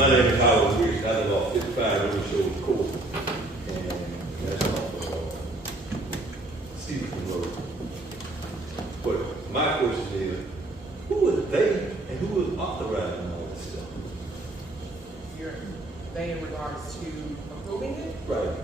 My name is Howard Rich. I live off 55 River Shores Court. And that's off of Stevenson Road. But my question is, who is they and who is authorizing all this stuff? They in regards to approving it? Right.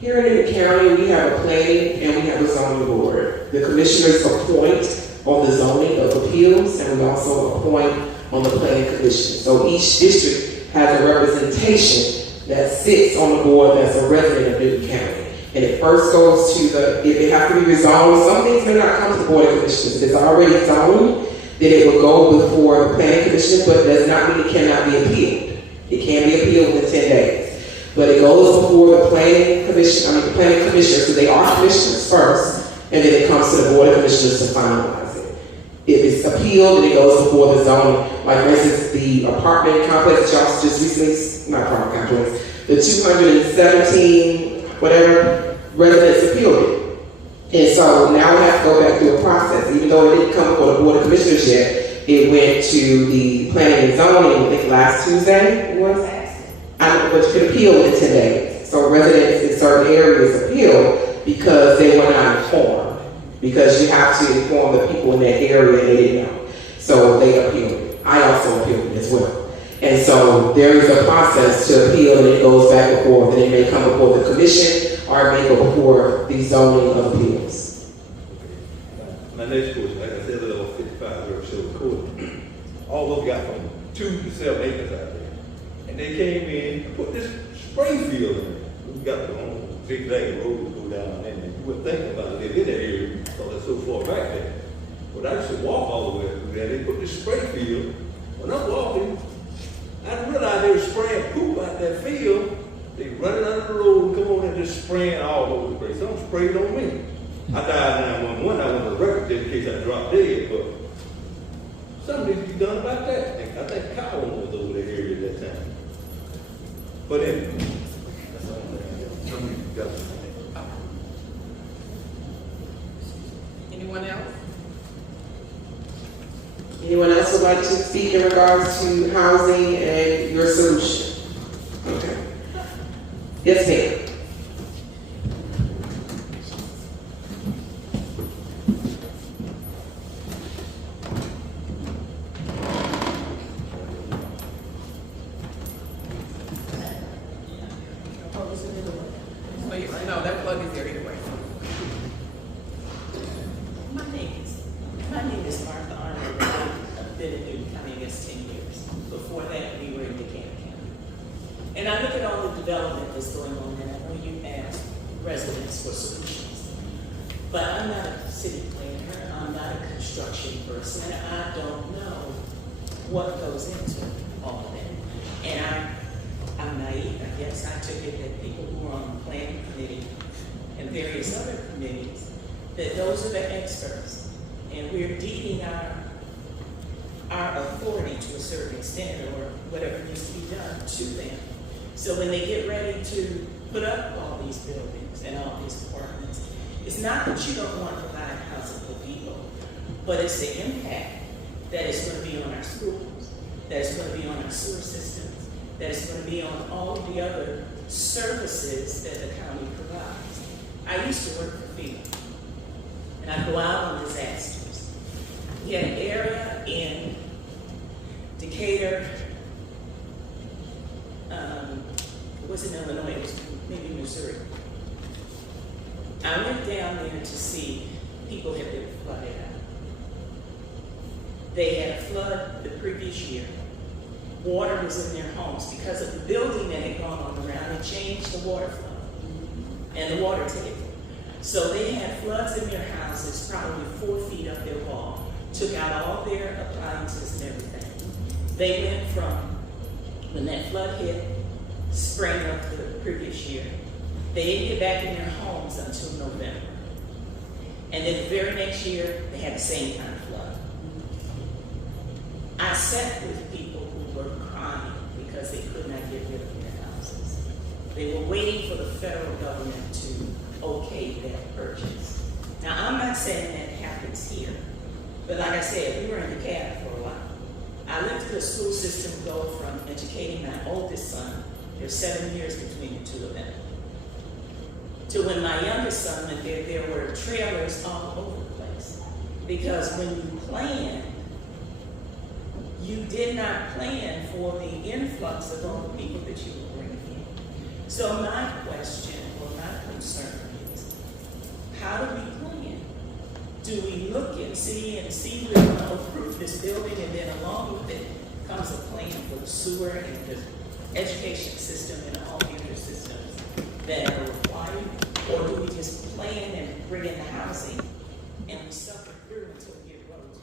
Here in the county, we have a planning and we have a zoning board. The commissioners appoint on the zoning of appeals, and we also appoint on the planning commission. So each district has a representation that sits on the board that's a resident of Newton County. And it first goes to if it has to be rezoned, some things may not come to the board of commissioners. If it's already zoned, then it will go before the planning commission, but does not mean it cannot be appealed. It can be appealed within 10 days. But it goes before the planning commission, the planning commissioners, so they are commissioners first, and then it comes to the board of commissioners to finalize it. If it's appealed, then it goes before the zoning. Like for instance, the apartment complex, y'all just recently, not apartment complex, the 217, whatever, residents appealed it. And so now we have to go back through a process. Even though it didn't come before the board of commissioners yet, it went to the planning and zoning, I think last Tuesday it was. But you can appeal within 10 days. So residents in certain areas appeal because they were not informed. Because you have to inform the people in that area and they didn't know. So they appealed it. I also appealed it as well. And so there is a process to appeal, and it goes back and forth, and it may come before the commission or it may go before the zoning of appeals. My next question, like I said, I live off 55 River Shores Court. All of them got from 2 to 7 acres out there. And they came in and put this spray field in it. We got the own big lane road to go down in there. You wouldn't think about it in that area because it's so far back there. But I used to walk all the way through there. They put this spray field. When I'm walking, I didn't realize they were spraying poop out that field. They run it under the road and come on and just spraying all over the place. Some sprayed on me. I died 911. I went to the record there in case I dropped dead, but something needs to be done about that. I think Kyle was over the area at that time. But anyway, that's all I'm got. Anyone else? Anyone else would like to speak in regards to housing and your solution? Okay. Yes, ma'am. No, that plug is there anyway. My name is Martha Arnold. I've been in Newton County, I guess, 10 years. Before that, we were in Decatur County. And I look at all the development that's going on, and I know you ask residents for solutions. But I'm not a city planner, I'm not a construction person, and I don't know what goes into all of that. And I'm naive, I guess. I took it that people who are on the planning committee and various other committees, that those are the experts. And we're deeding our authority to a certain extent, or whatever needs to be done to them. So when they get ready to put up all these buildings and all these apartments, it's not that you don't want to provide housing for people, but it's the impact that it's going to be on our schools, that it's going to be on our sewer systems, that it's going to be on all of the other services that the county provides. I used to work for FEMA, and I'd go out on disasters. We had an area in Decatur, it wasn't Illinois, it was maybe Missouri. I went down there to see people had been flooded out. They had a flood the previous year. Water was in their homes because of the building that had gone on around. It changed the water flow and the water table. So they had floods in their houses, probably 4 feet up their wall, took out all their appliances and everything. They went from, when that flood hit, spring of the previous year, they didn't get back in their homes until November. And then the very next year, they had the same kind of flood. I sat with people who were crying because they could not get rid of their houses. They were waiting for the federal government to okay that purchase. Now, I'm not saying that happens here, but like I said, we were in Decatur for a while. I looked at the school system go from educating my oldest son, there's 7 years between the two of them, to when my youngest son went there were trailers all over the place. Because when you planned, you did not plan for the influx of all the people that you were bringing in. So my question or my concern is, how do we plan? Do we look and see we're going to approve this building, and then along with it comes a plan for the sewer and the education system and all the other systems that are required? Or do we just plan and bring in the housing and we suffer through until we get roads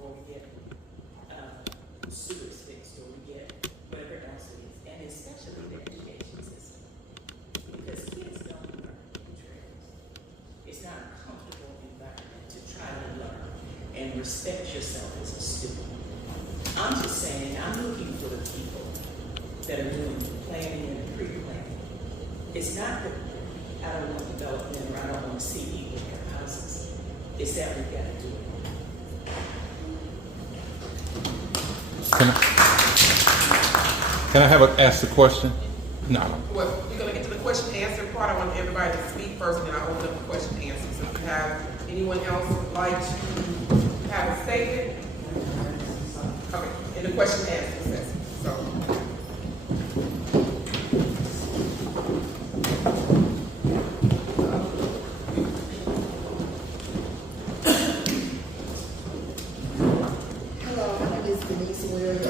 or we get sewers fixed or we get whatever else it is, and especially the education system, because kids don't learn in trails. It's not a comfortable environment to try to learn and respect yourself as a student. I'm just saying, I'm looking for the people that are doing the planning and the pre-planning. It's not that I don't want development or I don't want to see people in their houses. It's that we've got to do it. Can I ask the question? No. Well, we're gonna get to the question and answer part. I want everybody to speak first, and then I'll open up the question and answer. So if you have anyone else would like to have a statement? Okay, in the question and answer session, so. Hello, my name is Denise Williams,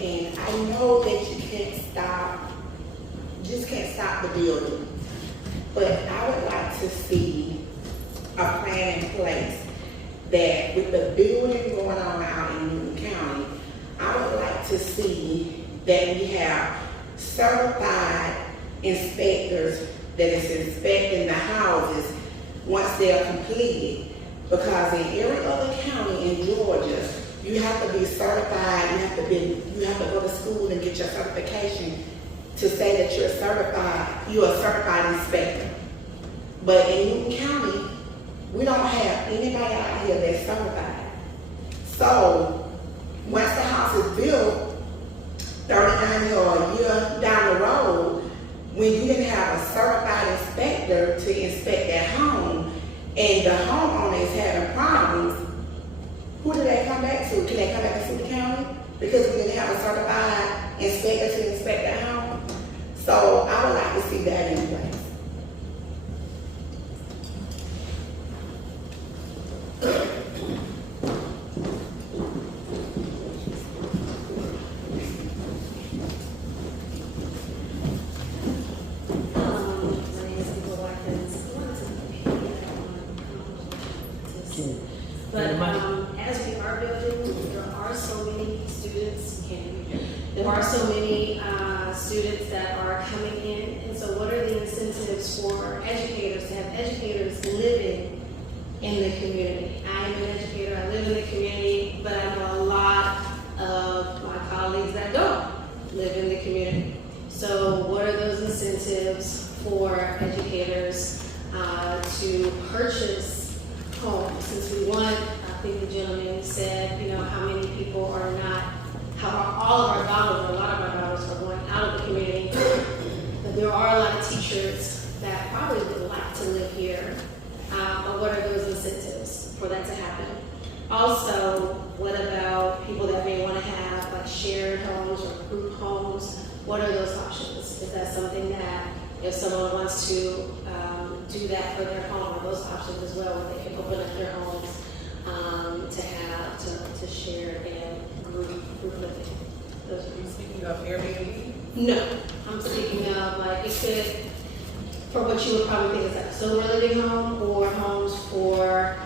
and I know that you just can't stop the building, but I would like to see a plan in place that with the building going on out in Newton County, I would like to see that we have certified inspectors that is inspecting the houses once they're completed. Because in every other county in Georgia, you have to be certified, you have to go to school and get your certification to say that you're a certified inspector. But in Newton County, we don't have anybody out here that's certified. So once the house is built, 39 years or a year down the road, when you didn't have a certified inspector to inspect that home, and the homeowner is having problems, who do they come back to? Can they come back to the county? Because we didn't have a certified inspector to inspect that home. So I would like to see that in place. But as we are building, there are so many students, there are so many students that are coming in, and so what are the incentives for educators to have educators living in the community? I am an educator, I live in the community, but I know a lot of my colleagues that don't live in the community. So what are those incentives for educators to purchase homes? Since we want, I think the gentleman said, how many people are not, how all of our dollars, or a lot of our dollars are going out of the community. But there are a lot of teachers that probably would like to live here. But what are those incentives for that to happen? Also, what about people that may want to have like shared homes or group homes? What are those options? Is that something that if someone wants to do that for their home, are those options as well, where they can open up their homes to share and group living? Those are Speaking of Airbnb? No, I'm speaking of like it could, for what you would probably think is like a sober living home or homes for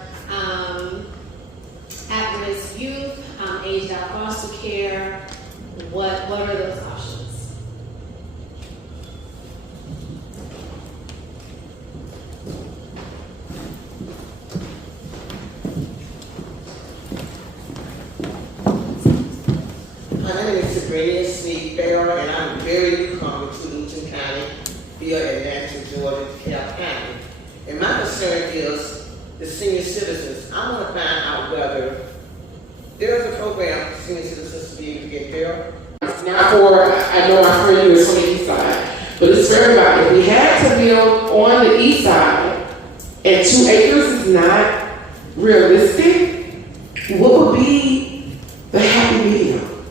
at-risk youth, aged out foster care. What are those options? My name is Sabrina C. Farrell, and I'm very newcomer to Newton County via Atlanta, Georgia, DeKalb County. And my concern is the senior citizens. I want to find out whether there's a program for senior citizens to be able to get there. It's not for, I know I heard you, it's on the east side, but it's for everybody. If we had to build on the east side, and 2 acres is not realistic, what would be the happy medium?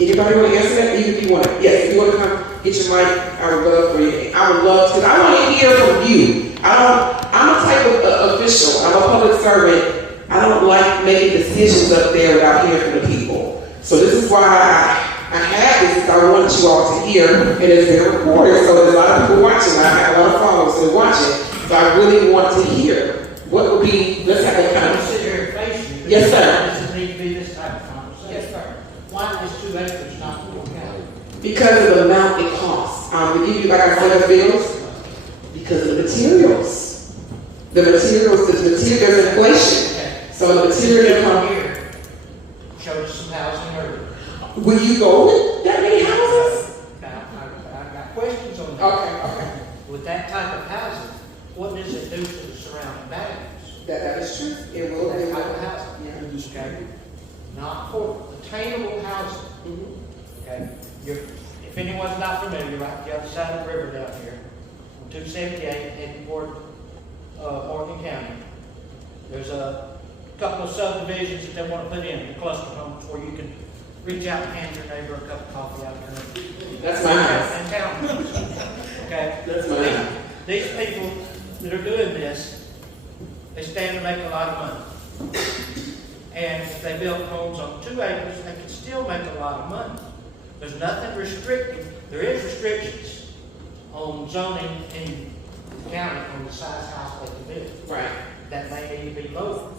Anybody want to answer that? Even if you want to, yes, if you want to come get your mic, I would love for you. I would love, because I want to hear from you. I'm a type of official, I'm a public servant. I don't like making decisions up there without hearing from the people. So this is why I had this, because I wanted you all to hear, and it's been recorded, so there's a lot of people watching. I have a lot of followers that are watching, so I really want to hear what would be, let's have a kind of. Sit here and face you. Yes, sir. Does it need to be this type of conversation? Yes, sir. Why is 2 acres not 4 county? Because of the amount it costs. To give you, like I said, the bills, because of the materials. There's inflation. So the material come Here, showed us some housing earlier. Will you go with that many houses? Now, I've got questions on that. Okay. With that type of housing, what does it do to the surrounding values? That is true. It will. That type of housing. Okay? Not for attainable housing. Okay? If anyone's not familiar, right the other side of the river down here, on 278, heading toward Morgan County, there's a couple of subdivisions that they want to put in, cluster homes, where you can reach out and hand your neighbor a cup of coffee out there. That's my house. And townhomes. Okay? That's my house. These people that are doing this, they stand to make a lot of money. And if they build homes on 2 acres, they can still make a lot of money. There's nothing restricting. There is restrictions on zoning in the county on the size house they can build. Right. That may need to be lower.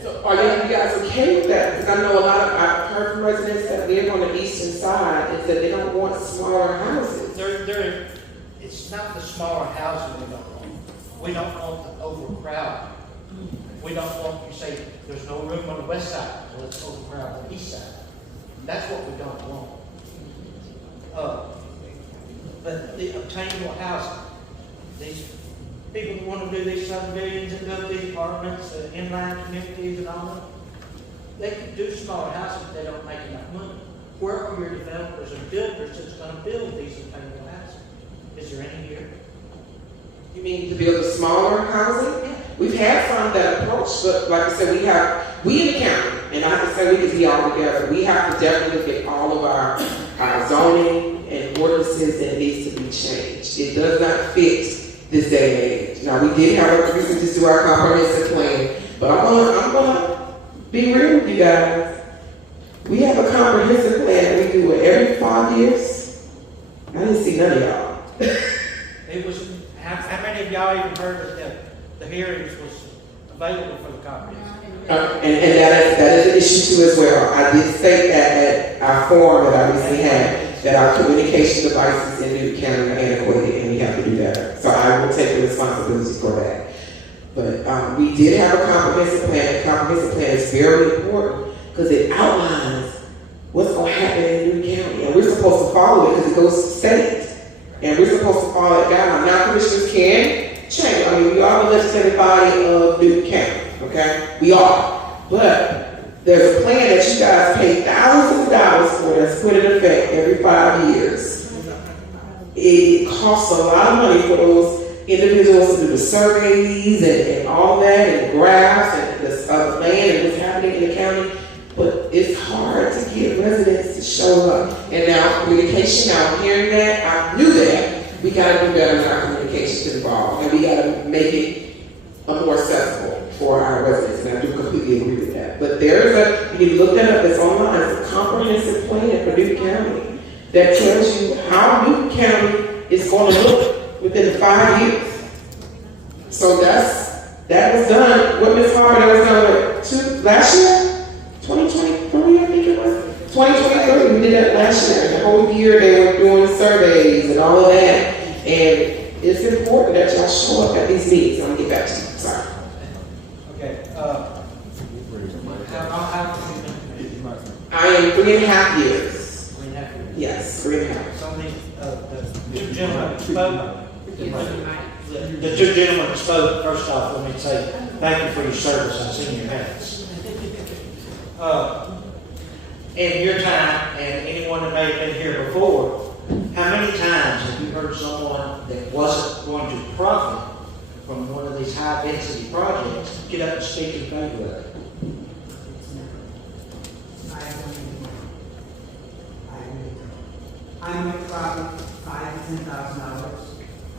So are you guys okay with that? Because I know I've heard from residents that live on the eastern side is that they don't want smaller houses. It's not the smaller housing we don't want. We don't want the overcrowding. We don't want, you say, there's no room on the west side, so let's overcrowd the east side. That's what we don't want. But the obtainable housing, these people who want to do these subdivisions and build these apartments, inline communities and all that, they can do smaller houses if they don't make enough money. Where are your developers and builders that's going to build these obtainable houses? Is there any here? You mean to build a smaller housing? Yeah. We've had some that approach, but like I said, we in the county, and I have to say we can be all together. We have to definitely look at all of our zoning and ordinances that needs to be changed. It does not fit this day and age. Now, we did have a reason to do our comprehensive plan, but I'm gonna be real with you guys. We have a comprehensive plan that we do it every 5 years. I didn't see none of y'all. It was, how many of y'all even heard that the hearings was available for the comprehensive? And that is an issue too as well. I did state that at our forum that I recently had, that our communication devices in Newton County are antiquated and we have to do better. So I will take the responsibility for that. But we did have a comprehensive plan. The comprehensive plan is very important because it outlines what's going to happen in Newton County. And we're supposed to follow it because it goes to state. And we're supposed to follow it down. Now commissioners can change. I mean, we are the legislative body of Newton County. Okay? We are. But there's a plan that you guys pay thousands of dollars for that's put in effect every 5 years. It costs a lot of money for those individuals to do the surveys and all that, and graphs and the land and what's happening in the county. But it's hard to get residents to show up. And now communication, now I'm hearing that, I knew that. We gotta do better in our communication involved. And we gotta make it more accessible for our residents. And I do completely agree with that. But there's you can look that up, it's online, it's a comprehensive plan for Newton County that tells you how Newton County is going to look within 5 years. So that was done, what Ms. Harper, that was done last year? 2023, I think it was. 2023, we did that last year. The whole year they were doing surveys and all of that. And it's important that y'all show up at these meetings. I'm gonna get back to you, sorry. Okay, how long have you been commissioner? I am 3.5 years. 3.5 years. Yes, 3.5. Some of the two gentlemen spoke. The two gentlemen spoke. First off, let me say thank you for your service. I've seen your hats. in your time, and anyone that may have been here before, how many times have you heard someone that wasn't going to profit from one of these high-density projects get up and speak in favor of it? I make probably $5,000 to $10,000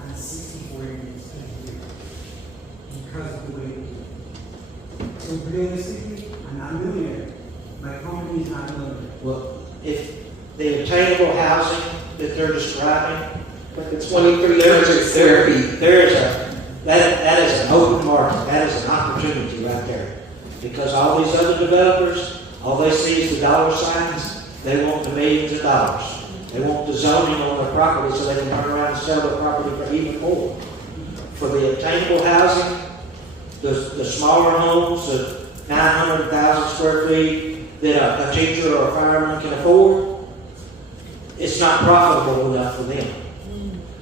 on 64 units a year because of the way we do it. So realistically, I'm not a millionaire. My company is not a millionaire. Well, if the attainable housing that they're describing, Like the 2,300 square feet. there is that is an open market. That is an opportunity right there. Because all these other developers, all they see is the dollar signs. They want the millions of dollars. They want the zoning on their property so they can turn around and sell their property for even more. For the attainable housing, the smaller homes, the 900,000 square feet that a teacher or a fireman can afford, it's not profitable enough for them.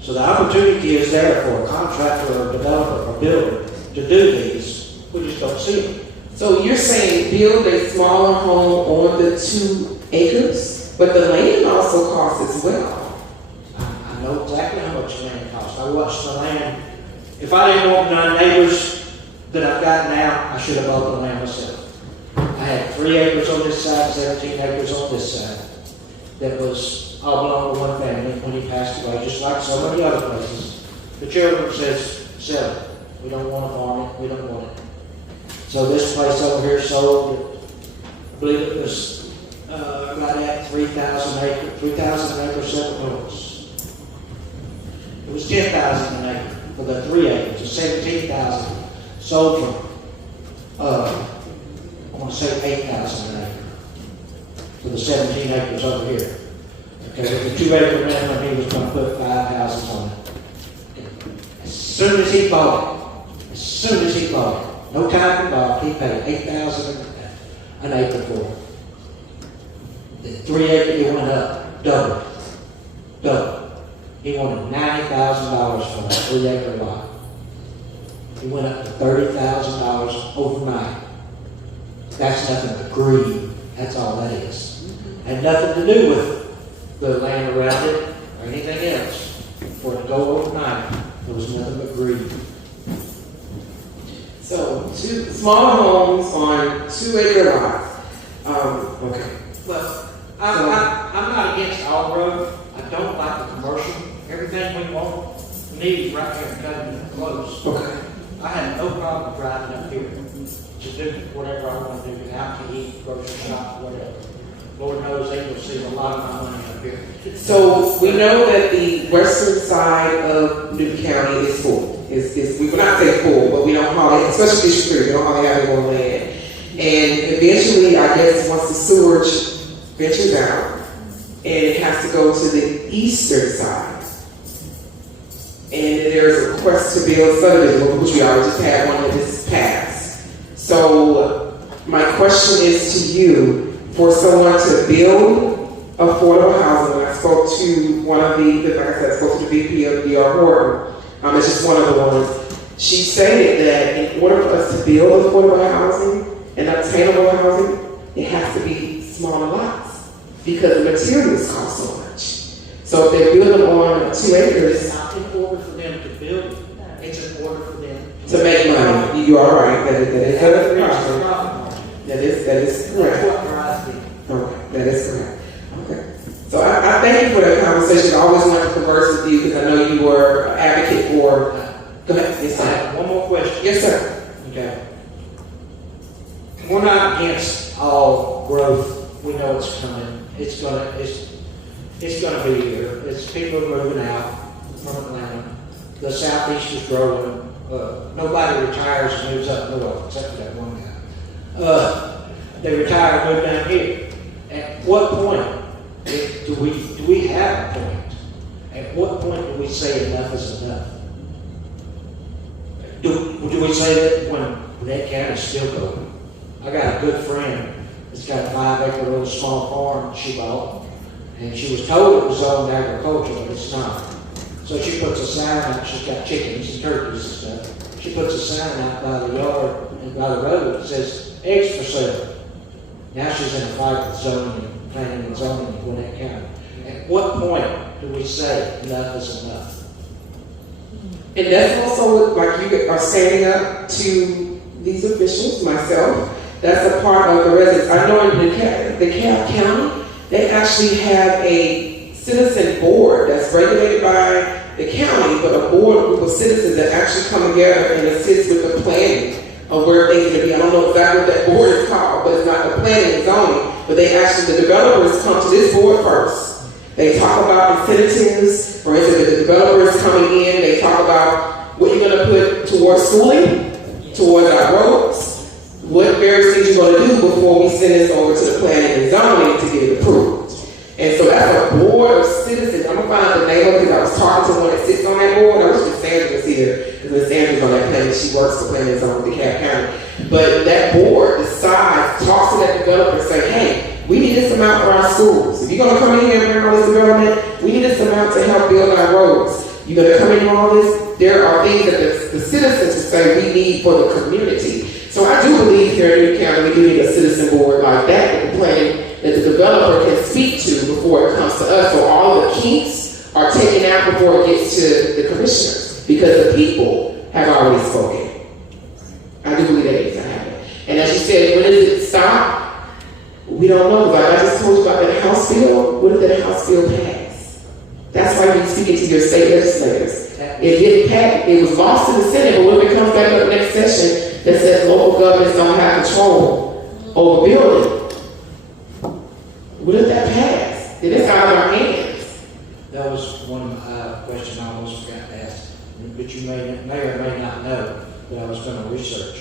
So the opportunity is there for a contractor or a developer or builder to do these. We just don't see them. So you're saying build a smaller home on the 2 acres, but the land also costs as well. I know exactly how much land costs. I watched the land. If I didn't want 9 neighbors that I've got now, I should have bought the land myself. I had 3 acres on this side, 17 acres on this side. That was all belonged to one family when he passed away, just like so many other places. The children says, sell it. We don't want to farm it. We don't want it. So this place over here sold, I believe it was right at 3,000 acres, 7 homes. It was 10,000 an acre for the 3 acres, so 17,000 sold from, I want to say 8,000 an acre for the 17 acres over here. Okay, with the 2 acre minimum, he was going to put 5 houses on it. As soon as he bought it, no time involved, he paid 8,000 an acre for it. The 3 acre, he went up, double. He wanted $90,000 for that 3 acre lot. He went up to $30,000 overnight. That's nothing but greed. That's all that is. Had nothing to do with the land around it or anything else. For it to go overnight, there was nothing but greed. So 2 smaller homes on 2 acre lots. Okay. Well, I'm not against all growth. I don't like the commercial. Everything we want, need right here in Covington close. Okay. I have no problem driving up here to do whatever I want to do, out to eat, grocery shop, whatever. Lord knows they will see a lot of my money up here. So we know that the western side of Newton County is full. We will not say full, but we don't hardly, especially District 3, we don't hardly have any more land. And eventually, I guess, once the sewage ventures out, and it has to go to the eastern side. And there's a request to build subdivision, which we already just had one that just passed. So my question is to you, for someone to build affordable housing, when I spoke to one of the, like I said, I spoke to the VP of DR Horton, it's just one of the ones, she stated that in order for us to build affordable housing and obtainable housing, it has to be smaller lots because the materials cost so much. So if they're building on 2 acres, It's not in order for them to build, it's in order for them to make money, you are right. That is profit correct. margin. That is That's correct. what drives me. Okay, that is correct. Okay. So I thank you for that conversation. I always wanted to converse with you because I know you were an advocate for. Go ahead. Yes, I sir. have one more question. Yes, sir. Okay. We're not against all growth. We know it's coming. It's gonna be here. It's people moving out from Atlanta. The Southeast is growing. Nobody retires and moves up north except for that one guy. They retire and move down here. At what point do we have a point? At what point do we say enough is enough? Do we say that when that county's still going? I got a good friend that's got a 5 acre little small farm she bought, and she was told it was zoned agriculture, but it's not. So she puts a sign out, she's got chickens and turkeys and stuff. She puts a sign out by the yard and by the road that says eggs for sale. Now she's in a fight with zoning and planning and zoning in Gwinnett County. At what point do we say enough is enough? And that's also, like you are standing up to these officials, myself, that's a part of the residents. I know in DeKalb County, they actually have a citizen board that's regulated by the county, but a board group of citizens that actually come together and assist with the planning of where things are going to be. I don't know exactly what that board is called, but it's not the planning and zoning, but they actually, the developers come to this board first. They talk about incentives. For instance, if the developer is coming in, they talk about what you're going to put towards schooling, towards our roads, what various things you're going to do before we send this over to the planning and zoning to get it approved. And so that's a board of citizens. I'm going to find out the name of it because I was talking to one that sits on that board. I wish Miss Sandra was here because Miss Sandra's on that planning. She works for planning and zoning in DeKalb County. But that board decides, talks to that developer and say, hey, we need this amount for our schools. If you're going to come in here and bring all this development, we need this amount to help build our roads. You're going to come in and all this. There are things that the citizens would say we need for the community. So I do believe here in New County we do need a citizen board like that with the planning that the developer can speak to before it comes to us. So all the kinks are taken out before it gets to the commissioners because the people have already spoken. I do believe that needs to happen. And as you said, when does it stop? We don't know. Like I just told you about that House bill. What if that House bill passed? That's why you're speaking to your state legislators. It didn't pass. It was lost in the Senate, but when it comes back up next session that says local governments don't have control over building, what if that passed? Then it's out of our hands. That was one question I almost forgot to ask, but you may or may not know, but I was going to research.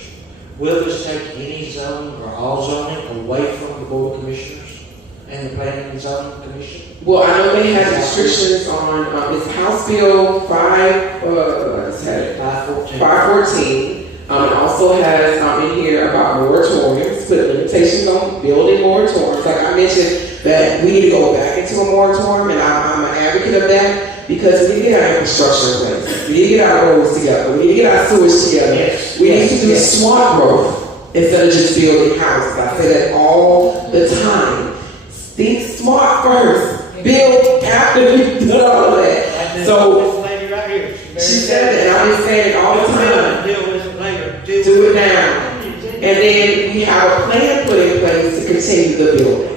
Will this take any zoning or all zoning away from the Board of Commissioners and the Planning and Zoning Commission? Well, I know they have restrictions on it's House Bill 514. It also has in here about moratoriums, put limitations on building moratoriums. Like I mentioned, that we need to go back into a moratorium, and I'm an advocate of that because we need to get our infrastructure in place. We need to get our roads together. We need to get our sewage together. We need to do smart growth instead of just building houses. I say that all the time. Think smart first. Build after you've done all of that. So, this lady right here, she said it, and I've been saying it all the time. Deal with it later. Do it now. And then we have a plan put in place to continue the building.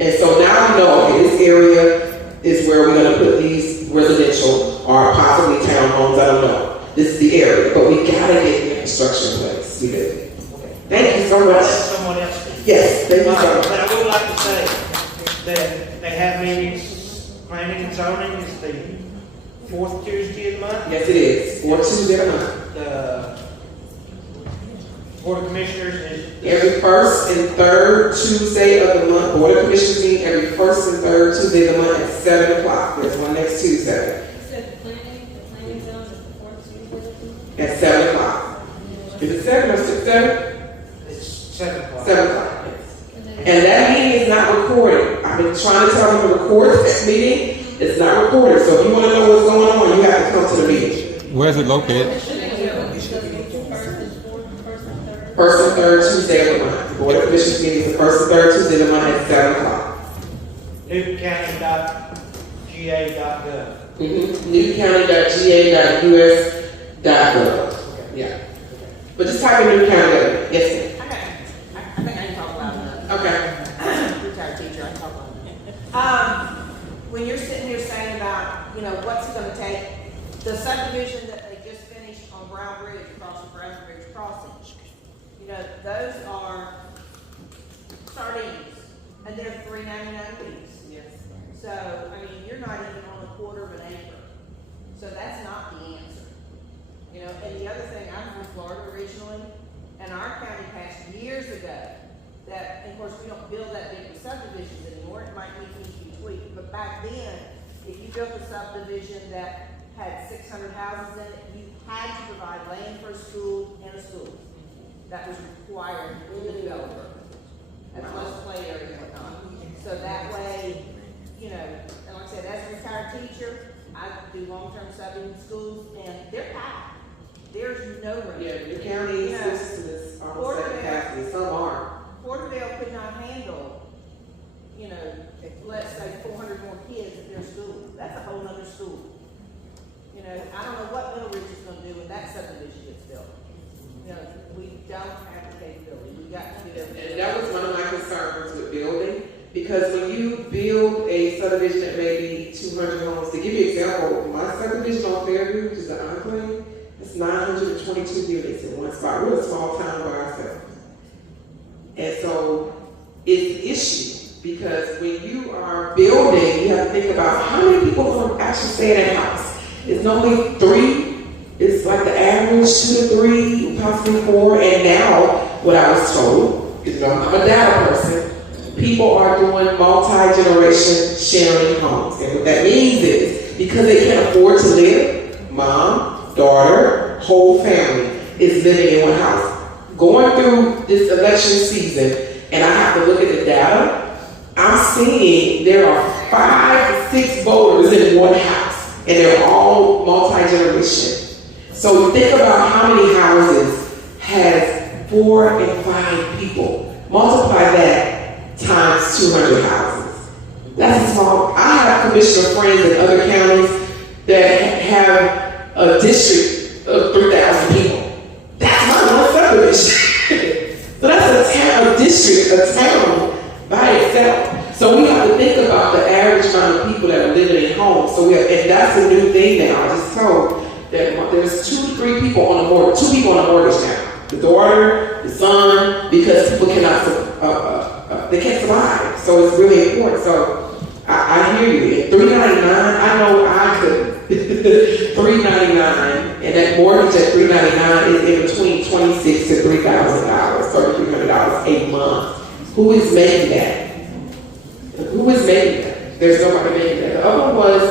And so now we know, okay, this area is where we're going to put these residential or possibly townhomes, I don't know. This is the area, but we got to get the infrastructure in place. We do. Thank you so I'll let much. someone else speak. Yes, thank you so much. But I would like to say that they have meetings, planning and zoning is the fourth Tuesday of the month. Yes, it is. 4 Tuesday a month. The Board of Commissioners is Every first and third Tuesday of the month. Board of Commissioners meet every first and third Tuesday of the month at 7 o'clock. There's one next Tuesday. You said the planning zone is the fourth Tuesday? At 7 o'clock. Is it 7 or 7? it's 7 o'clock. 7 o'clock, yes. And that meeting is not recorded. I've been trying to tell them to record that meeting. It's not recorded. So if you want to know what's going on, you have to come to the meeting. Where's it located? First and third Tuesday of the month. The Board of Commissioners meeting is the first and third Tuesday of the month at 7 o'clock. newcounty.ga.gov. newcounty.ga.us.gov. Yeah. But just type in New County. Yes, I think I can talk about it. ma'am. Okay. Retired teacher, I can talk about it. When you're sitting here saying about, what's it gonna take, the subdivision that they just finished on Brown Bridge, across from Brown Bridge Crossing, those are sardines, and they're $3.99 each. Yes. So, you're not even on a quarter of an acre. So that's not the answer. And the other thing, I'm from Florida originally, and our county passed years ago that, of course, we don't build that big of subdivisions anymore. It might need to be tweaked, but back then, if you built a subdivision that had 600 houses in it, you had to provide land for a school and a school. That was required for the developer, as well as play area and whatnot. So that way, and like I said, as a retired teacher, I do long-term subbing in schools, and they're packed. There's no room. Yeah, New County systems are almost at capacity. Some are. Porterdale could not handle, you know, let's say 400 more kids at their school. That's a whole other school. You know, I don't know what Middle Ridge is gonna do when that subdivision gets built. You know, we don't have the capability, we got to get everything. And that was one of my concerns with building, because when you build a subdivision that may be 200 homes, to give you an example, my subdivision on Fairview, which is the enclave, it's 922 units in one spot. We're a small town by ourselves. And so it's an issue, because when you are building, you have to think about how many people are going to actually stay in a house. It's normally 3. It's like the average 2 to 3, possibly 4. And now, what I was told, because I'm a data person, people are doing multi-generation sharing homes. And what that means is, because they can't afford to live, mom, daughter, whole family is living in one house. Going through this election season, and I have to look at the data, I'm seeing there are 5 to 6 voters in one house, and they're all multi-generation. So think about how many houses has 4 and 5 people. Multiply that times 200 houses. That's small. I have commissioner friends in other counties that have a district of 3,000 people. That's not one subdivision. So that's a town, a district, a town by itself. So we have to think about the average amount of people that are living in homes. So and that's a new thing now. I just told that there's 2 to 3 people on a mortgage, 2 people on a mortgage now. The daughter, the son, because people cannot, they can't survive. So it's really important. So I hear you. At $399, I know I could. $399, and that mortgage at $399 is in between $2,600 to $3,000, $3,300 a month. Who is making that? Who is making that? There's nobody making that. The other one was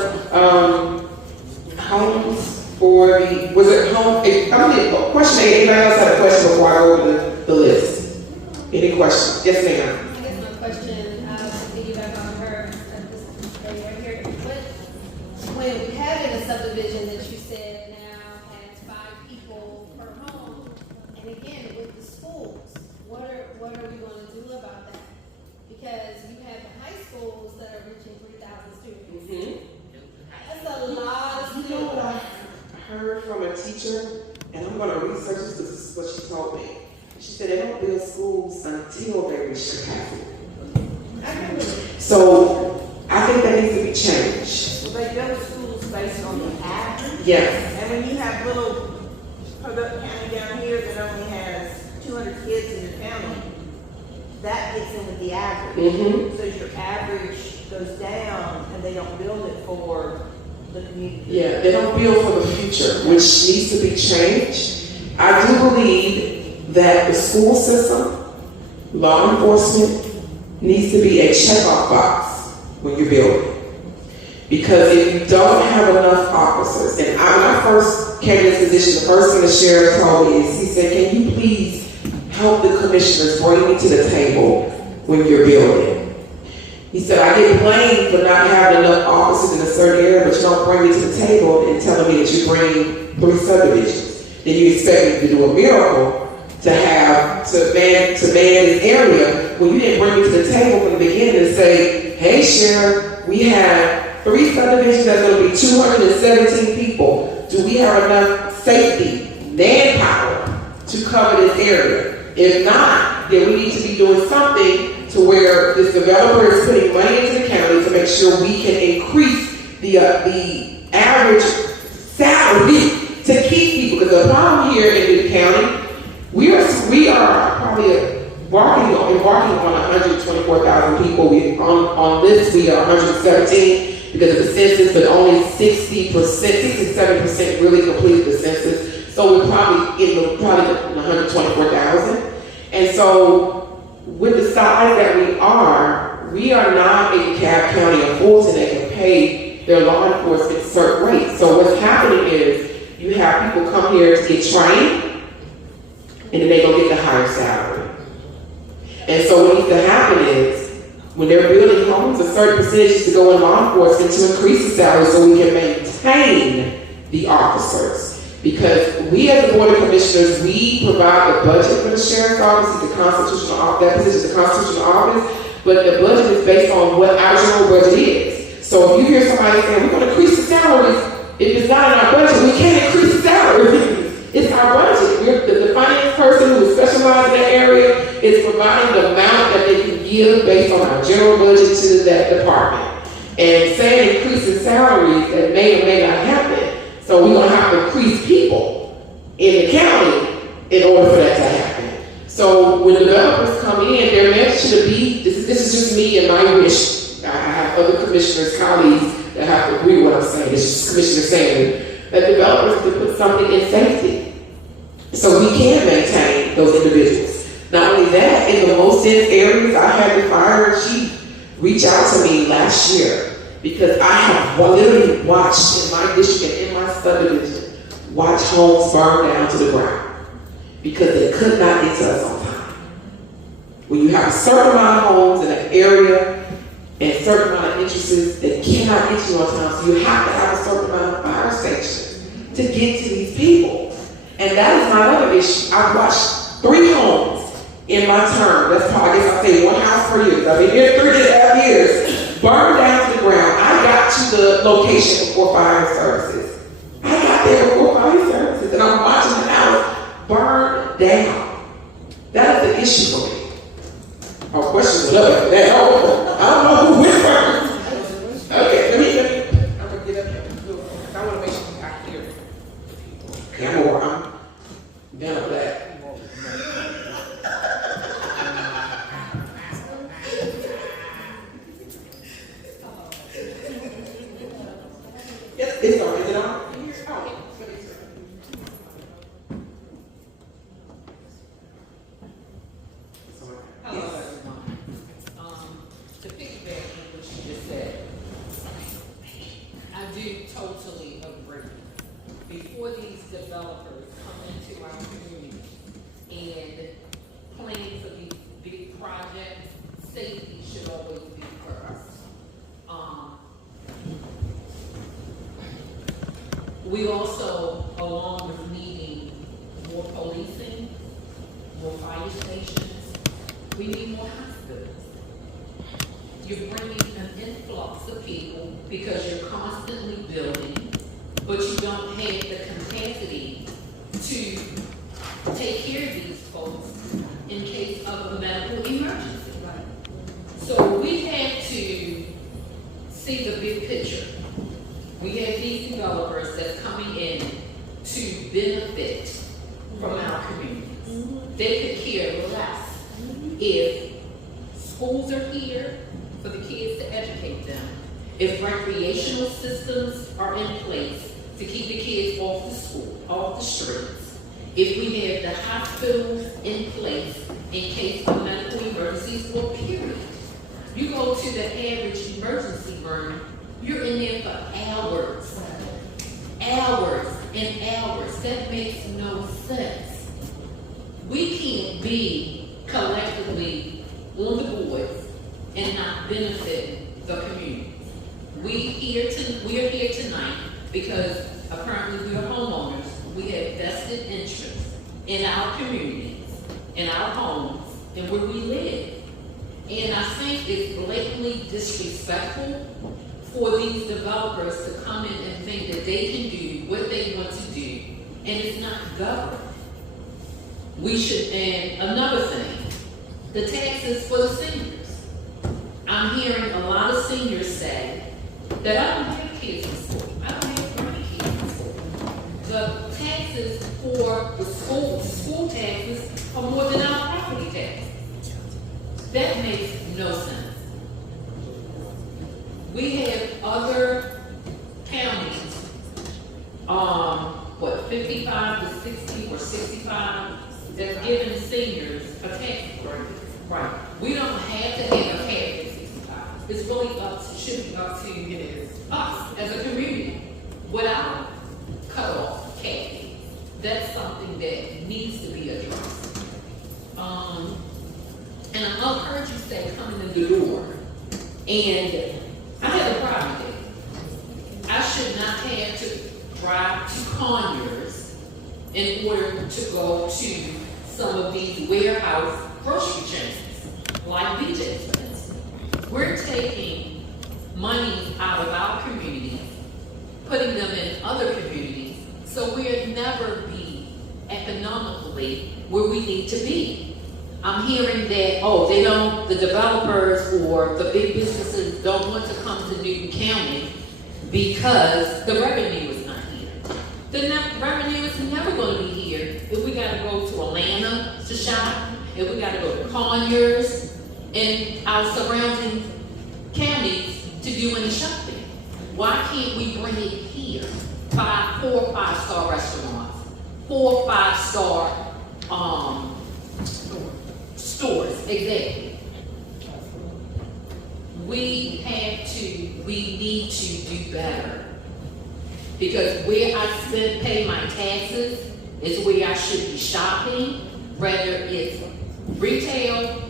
homes for the, was it home? Question 8. Anybody else had a question before I go over the list? Any questions? Yes, ma'am. I guess my question, to piggyback on her, this lady right here, when we have in a subdivision that you said now has 5 people per home, and again, with the schools, what are we going to do about that? Because you have the high schools that are reaching 3,000 students. Mm-hmm. That's a lot of students. You know what I heard from a teacher, and I'm going to research this, this is what she told me. She said they don't build schools until they reach capacity. So I think that needs to be changed. Well, they build schools based on the average. Yes. And when you have little Hogarth County down here that only has 200 kids in your county, that gets in with the average. Mm-hmm. So your average goes down, and they don't build it for the community. Yeah, they don't build for the future, which needs to be changed. I do believe that the school system, law enforcement, needs to be a check-off box when you're building. Because if you don't have enough officers, and when I first came in this position, the first thing the sheriff told me is, he said, can you please help the commissioners bring me to the table when you're building? He said, I get blamed for not having enough officers in a certain area, but you don't bring me to the table and telling me that you bring 3 subdivisions. Then you expect me to do a miracle to man this area when you didn't bring me to the table from the beginning and say, hey, Sheriff, we have 3 subdivisions that's going to be 217 people. Do we have enough safety, manpower to cover this area? If not, then we need to be doing something to where this developer is putting money into the county to make sure we can increase the average salary to keep people. Because the problem here in the county, we are probably embarking on 124,000 people. On this, we are 117 because of the census, but only 67% really completed the census. So we're probably in 124,000. And so with the size that we are not in DeKalb County or Fulton that can pay their law enforcement certain rates. So what's happening is you have people come here to get trained, and then they go get the higher salary. And so what needs to happen is, when they're building homes, a certain percentage is to go in law enforcement to increase the salary so we can maintain the officers. Because we as the Board of Commissioners, we provide the budget for the Sheriff's Office, the constitutional office, that position is the constitutional office, but the budget is based on what our general budget is. So if you hear somebody saying, we're gonna increase the salaries, if it's not in our budget, we can't increase the salaries. It's our budget. The finance person who is specialized in that area is providing the amount that they can give based on our general budget to that department. And saying increasing salaries that may or may not happen. So we're gonna have to increase people in the county in order for that to happen. So when developers come in, their message should be, this is just me and my wish. I have other commissioners, colleagues that have to agree with what I'm saying. It's just Commissioner saying that developers to put something in safety so we can maintain those individuals. Not only that, in the most dense areas, I had the fire chief reach out to me last year because I have literally watched in my district and in my subdivision, watch homes burn down to the ground because they could not get to us on time. When you have a certain amount of homes in an area and a certain amount of entrances that cannot get you on time, so you have to have a certain amount of fire stations to get to these people. And that is my other issue. I've watched 3 homes in my term. That's probably, I guess I say 1 house per year. I've been here 3.5 years. Burned down to the ground. I got to the location before fire services. I got there before fire services, and I'm watching the house burn down. That is the issue for me. Our questions are up that. I don't know who went first. Okay, let me. I'm gonna get up here. I wanna make sure I hear it. Okay, I'm down with that. Yes, it's on. Is it on? Hello, everyone. To piggyback on what you just said, I do totally agree. Before these developers come into our community and plan for these big projects, safety should always be first. We also, along with needing more policing, more fire stations, we need more hospitals. You're bringing an influx of people because you're constantly building, but you don't have the capacity to take care of these folks in case of a medical emergency. So we have to see the big picture. We have these developers that's coming in to benefit from our communities. They could care less if schools are here for the kids to educate them, if recreational systems are in place to keep the kids off the school, off the streets, if we have the hospitals in place in case of medical emergencies or period. You go to the average emergency room, you're in there for hours. Hours and hours. That makes no sense. We can't be collectively on the boards and not benefit the community. We're here tonight because apparently we are homeowners. We have vested interest in our communities, in our homes, and where we live. And I think it's blatantly disrespectful for these developers to come in and think that they can do what they want to do, and it's not governed. We should, and another thing, the taxes for the seniors. I'm hearing a lot of seniors say that I don't have kids in school. I don't have grandkids in school. The taxes for the school taxes are more than our property taxes. That makes no sense. We have other counties, 55 to 60 or 65, that's giving seniors a tax break. Right. We don't have to have a cap at 65. It's really should be up to us as a community without cutoff cap. That's something that needs to be addressed. And I've heard you say coming in the door, and I have a problem with it. I should not have to drive to Conyers in order to go to some of these warehouse grocery chains, like BJ's, for instance. We're taking money out of our communities, putting them in other communities, so we'll never be economically where we need to be. I'm hearing that, the developers or the big businesses don't want to come to Newton County because the revenue is not here. The revenue is never going to be here if we got to go to Atlanta to shop, if we got to go to Conyers and our surrounding counties to do any shopping. Why can't we bring it here? 4 or 5-star restaurants, 4 or 5-star stores, exactly. We need to do better. Because where I pay my taxes is where I should be shopping, whether it's retail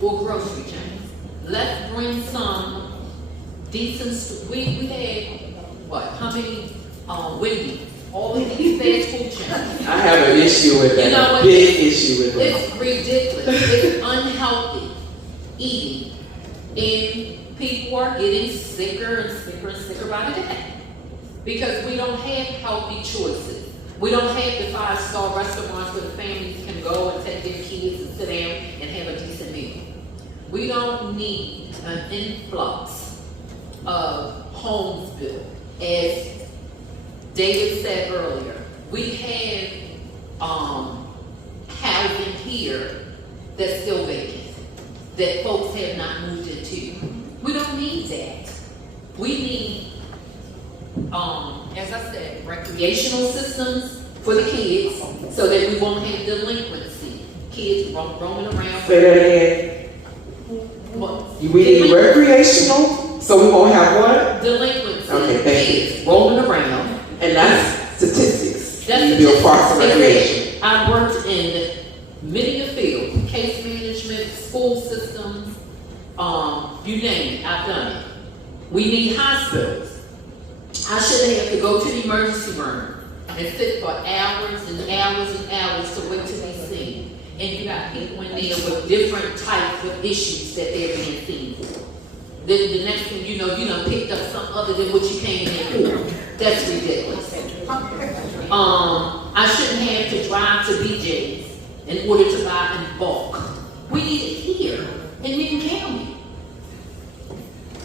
or grocery chains. Let's bring some decent, we had, how many, Wendy's, all of these fast food chains. I have an issue with that, You know what? big issue with that. It's ridiculous. It's unhealthy eating. And people are getting sicker and sicker and sicker by the day. Because we don't have healthy choices. We don't have the 5-star restaurants where the families can go and take their kids and sit down and have a decent meal. We don't need an influx of homes built. As David said earlier, we have housing here that's still vacant, that folks have not moved into. We don't need that. We need, as I said, recreational systems for the kids so that we won't have delinquency. Kids roaming around. Say that again. What? We need recreational, so we won't have what? Delinquency. Okay, thank you. Kids roaming around. And that's statistics. That's You build parks and recreation. Exactly. I worked in many a field, case management, school systems, you name it, I've done it. We need hospitals. I shouldn't have to go to the emergency room and sit for hours and hours and hours to wait to be seen. And you got people in there with different types of issues that they're being seen for. Then the next thing you know, you done picked up something other than what you came in for. That's ridiculous. I shouldn't have to drive to BJ's in order to buy in bulk. We need it here in Newton County.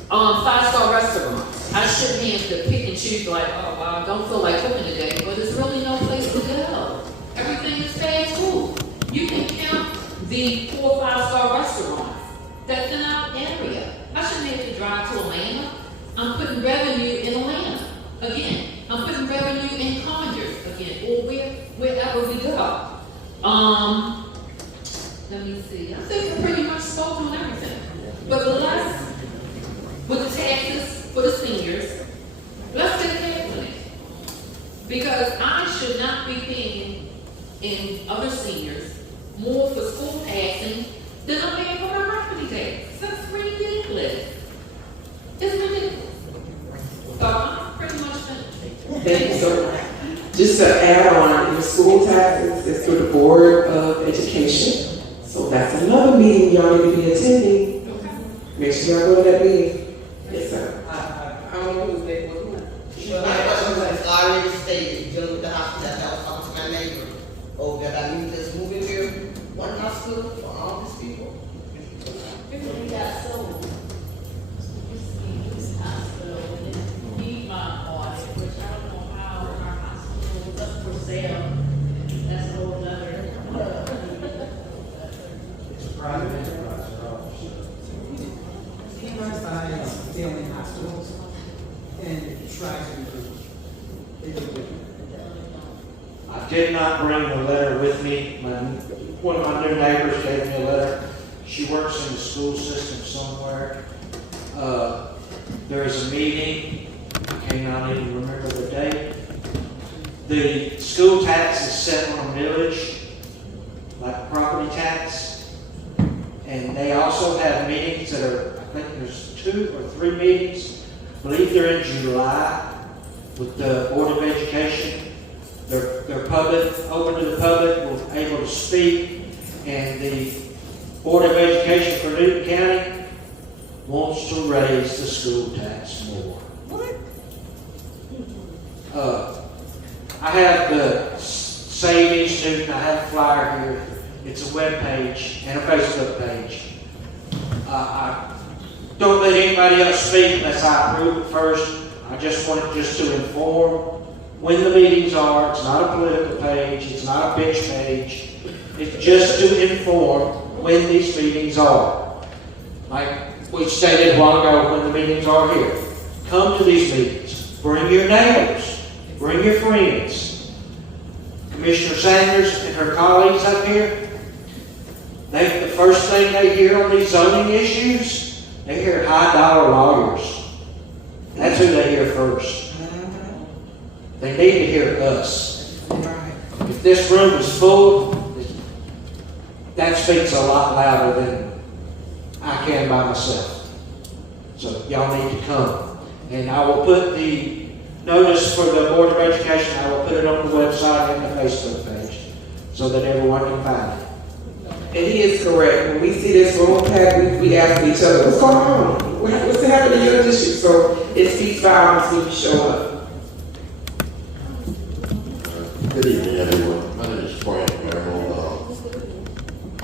5-star restaurants. I shouldn't have to pick and choose like, I don't feel like cooking today, but there's really no place to go. Everything is fast food. You can count the 4 or 5-star restaurants that's in our area. I shouldn't have to drive to Atlanta. I'm putting revenue in Atlanta again. I'm putting revenue in Conyers again, or wherever we go. Let me see. I think I pretty much spoke on everything. But let's, with the taxes for the seniors, let's get that money. Because I should not be paying in other seniors more for school taxing than I'm paying for my property tax. That's ridiculous. It's ridiculous. So I'm pretty much finished. Thank you so much. Just to add on, your school taxes is through the Board of Education. So that's another meeting y'all need to be attending. Make sure y'all go to that meeting. Yes, sir. I don't know who's that was. Well, my question was already stated, dealing with the hospital, that I was talking to my neighbor. That I need to move in here, one hospital for all these people. We got sold. This hospital, and then Piedmont bought it, which I don't know how our hospital was up for sale. That's a whole nother. It's a private enterprise, He runs by failing hospitals and tries to improve. They do it. I did not bring the letter with me. One of my new neighbors gave me a letter. She works in the school system somewhere. There is a meeting. I cannot even remember the date. The school tax is set on a millage, like property tax. And they also have meetings that are, I think there's 2 or 3 meetings. I believe they're in July with the Board of Education. They're public, open to the public, we're able to speak, and the Board of Education for Newton County wants to raise the school tax more. What? I have the Save East Newton, I have a flyer here. It's a web page and a Facebook page. I don't let anybody else speak unless I approve it first. I just wanted to inform when the meetings are. It's not a political page, it's not a bitch page. It's just to inform when these meetings are. Like we stated a while ago, when the meetings are here. Come to these meetings. Bring your neighbors. Bring your friends. Commissioner Sanders and her colleagues up here, the first thing they hear on these zoning issues, they hear high dollar lawyers. That's who they hear first. They need to hear us. If this room is full, that speaks a lot louder than I can by myself. So y'all need to come. And I will put the notice for the Board of Education, I will put it on the website and the Facebook page so that everyone can find it. And he is correct. When we see this room packed, we ask each other, what's going on? What's happening in your district? So it speaks volumes when you show up. Good evening, everyone. My name is Frank Merrill.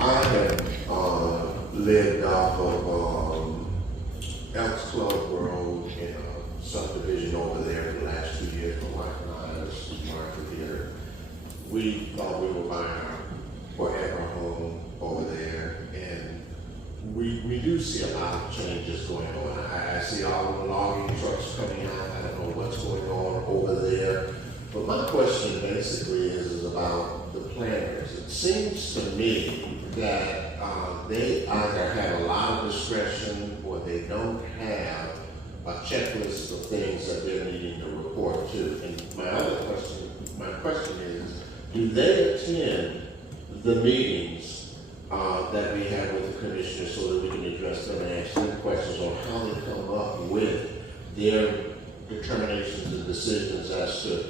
I have lived off of Elks Club Road in a subdivision over there for the last 2 years. My wife and I, as Martha here, we thought we were buying our forever home over there, and we do see a lot of changes going on. I see all the logging trucks coming out. I don't know what's going on over there. But my question basically is about the planners. It seems to me that they either have a lot of discretion or they don't have a checklist of things that they're needing to report to. And my question is, do they attend the meetings that we have with the commissioners so that we can address them and ask them questions on how they come up with their determinations and decisions as to,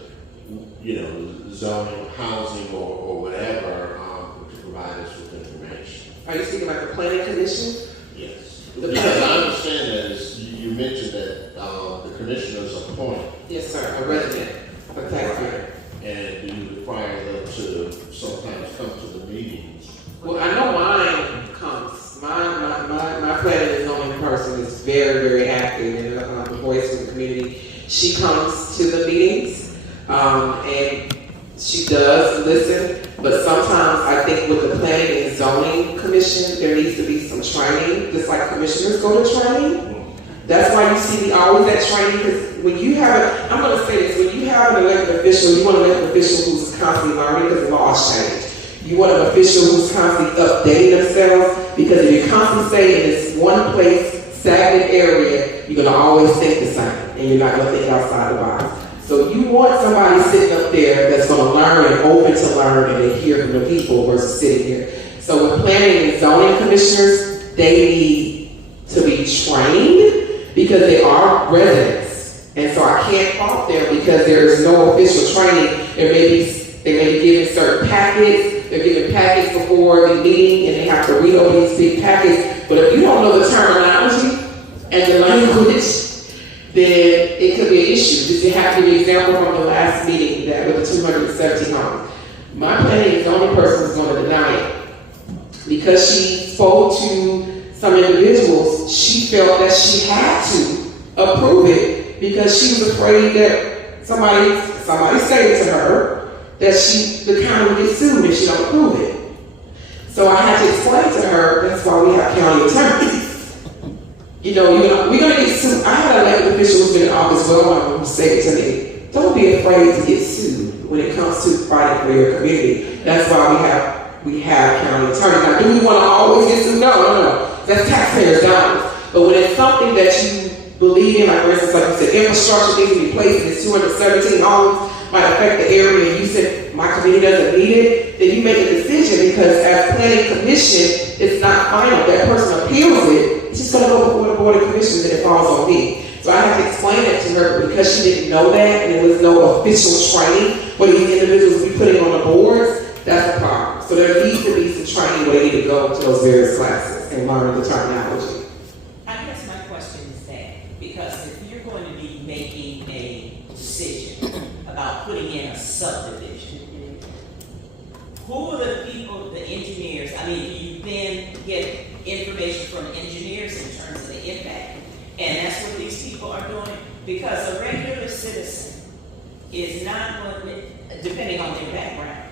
zoning, housing, or whatever, to provide us with information? Are you speaking about the planning commission? Yes. Because I understand that you mentioned that the commissioners appoint. Yes, sir, a resident, a taxpayer. And do you require them to sometimes come to the meetings? Well, I know mine comes. My planning and zoning person is very, very active and the voice of the community. She comes to the meetings, and she does listen, but sometimes I think with the planning and zoning commission, there needs to be some training, just like commissioners go to training. That's why you see me always at training, because when you have I'm going to say this, when you have an elected official, you want an elected official who's constantly learning because the laws change. You want an official who's constantly updating themselves, because if you're constantly staying in this one place, stagnant area, you're going to always think the same, and you're not going to think outside the box. So you want somebody sitting up there that's going to learn and open to learn and to hear from the people versus sitting here. So with planning and zoning commissioners, they need to be trained because they are residents. And so I can't fault them because there is no official training. They may be given certain packets. They're given packets before the meeting and they have to read over these big packets. But if you don't know the terminology and the language, then it could be an issue. Just to have to give an example from the last meeting that with the 217 homes. My planning and zoning person was going to deny it because she spoke to some individuals. She felt that she had to approve it because she was afraid that somebody stated to her that the county would get sued if she don't approve it. So I had to explain to her, that's why we have county attorneys. We're going to get sued. I had an elected official who's been in office who said to me, don't be afraid to get sued when it comes to fighting for your community. That's why we have county attorneys. Now, do we want to always get sued? No. That's taxpayers' dollars. But when it's something that you believe in, like for instance, like you said, infrastructure needs to be placed in this 217 homes, might affect the area, and you said my community doesn't need it, then you make a decision because as planning commission, it's not final. That person appeals it, it's just going to go before the board of commissioners and it falls on me. So I had to explain that to her, but because she didn't know that, and there was no official training for these individuals we putting on the boards, that's a problem. So there needs to be some training where they need to go to those various classes and learn the terminology. I guess my question is that, because if you're going to be making a decision about putting in a subdivision, who are the people, the engineers? I mean, do you then get information from engineers in terms of the impact? And that's what these people are doing? Because a regular citizen is not going to, depending on their background,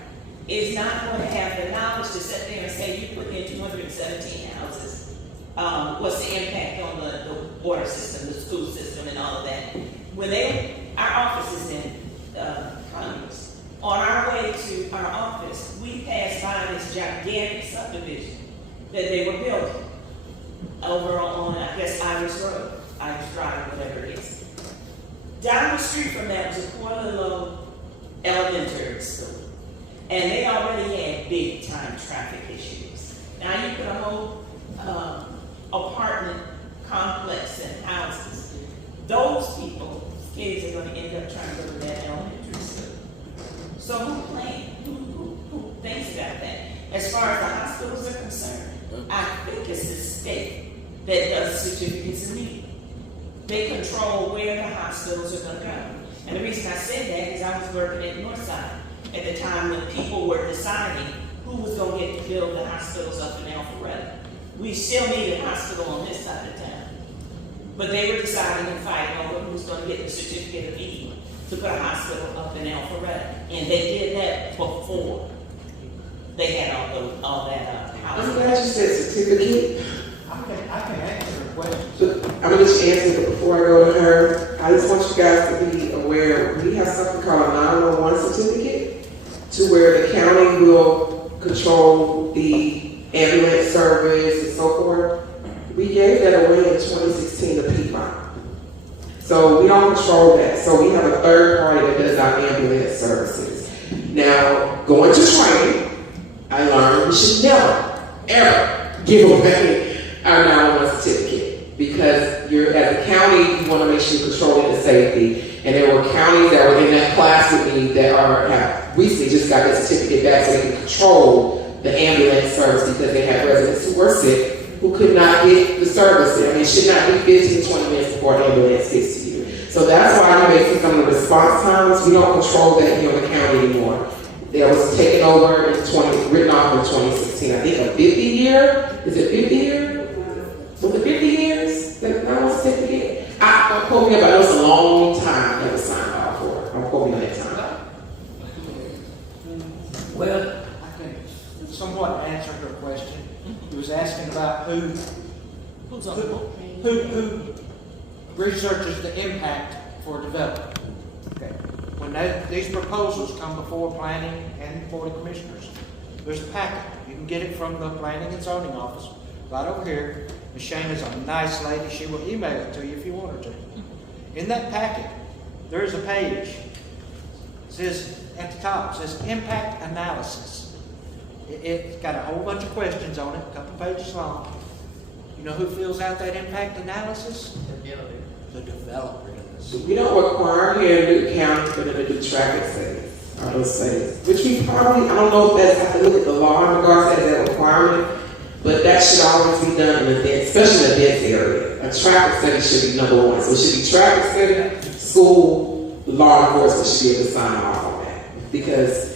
is not going to have the knowledge to sit there and say, you put in 217 houses. What's the impact on the water system, the school system, and all of that? When our office is in Congress. On our way to our office, we passed by this gigantic subdivision that they were building over on, I guess, Irish Road, Irish Drive, whatever it is. Down the street from that was a poor little elementary school. And they already had big time traffic issues. Now you put a whole apartment complex and houses. Those people, kids are going to end up trying to go to that elementary school. So who plans? Who thinks about that? As far as the hospitals are concerned, I think it's the state that does certificates of need. They control where the hospitals are going to go. And the reason I said that is I was working at Northside at the time when people were deciding who was going to get to build the hospitals up in Alpharetta. We still needed a hospital on this side of town. But they were deciding and fighting over who was going to get the certificate of need to put a hospital up in Alpharetta. And they did that before they had all that housing. I'm glad you said certificate. I can answer the question. I'm going to let you answer it before I go to her. I just want you guys to be aware, we have something called a 911 certificate, to where the county will control the ambulance service and so forth. We gave that away in 2016 to Piedmont. So we don't control that. So we have a third party that does our ambulance services. Now, going to training, I learned we should never, ever give away our 911 certificate, because you're, as a county, you want to make sure you're controlling the safety. And there were counties that were in that class with me that have recently just got their certificate back so they can control the ambulance service, because they had residents who were sick who could not get the service. I mean, it should not be 15 to 20 minutes before an ambulance gets to you. So that's why you may see some of the response times. We don't control that here in the county anymore. That was taken over in written off in 2016. I think a 50 year. Is it 50 year? Was it 50 years that I was certificate? I'm quoting me about it. It was a long time that was signed off for. I'm quoting on that time. Well, I can somewhat answer her question. He was asking about who researches the impact for development. Okay. When these proposals come before planning and before the commissioners, there's a packet. You can get it from the planning and zoning office right over here. Ms. Shane is a nice lady. She will email it to you if you want her to. In that packet, there is a page. It says at the top, it says impact analysis. It's got a whole bunch of questions on it, a couple pages long. You know who fills out that impact analysis? The developer does. We don't require here in Newton County for them to do traffic studies, or those studies, which we probably, I don't know if that's, I have to look at the law in regards to that requirement, but that should always be done in a dense, especially in a dense area. A traffic study should be number one. So it should be traffic study, school, law enforcement should be able to sign off on that, because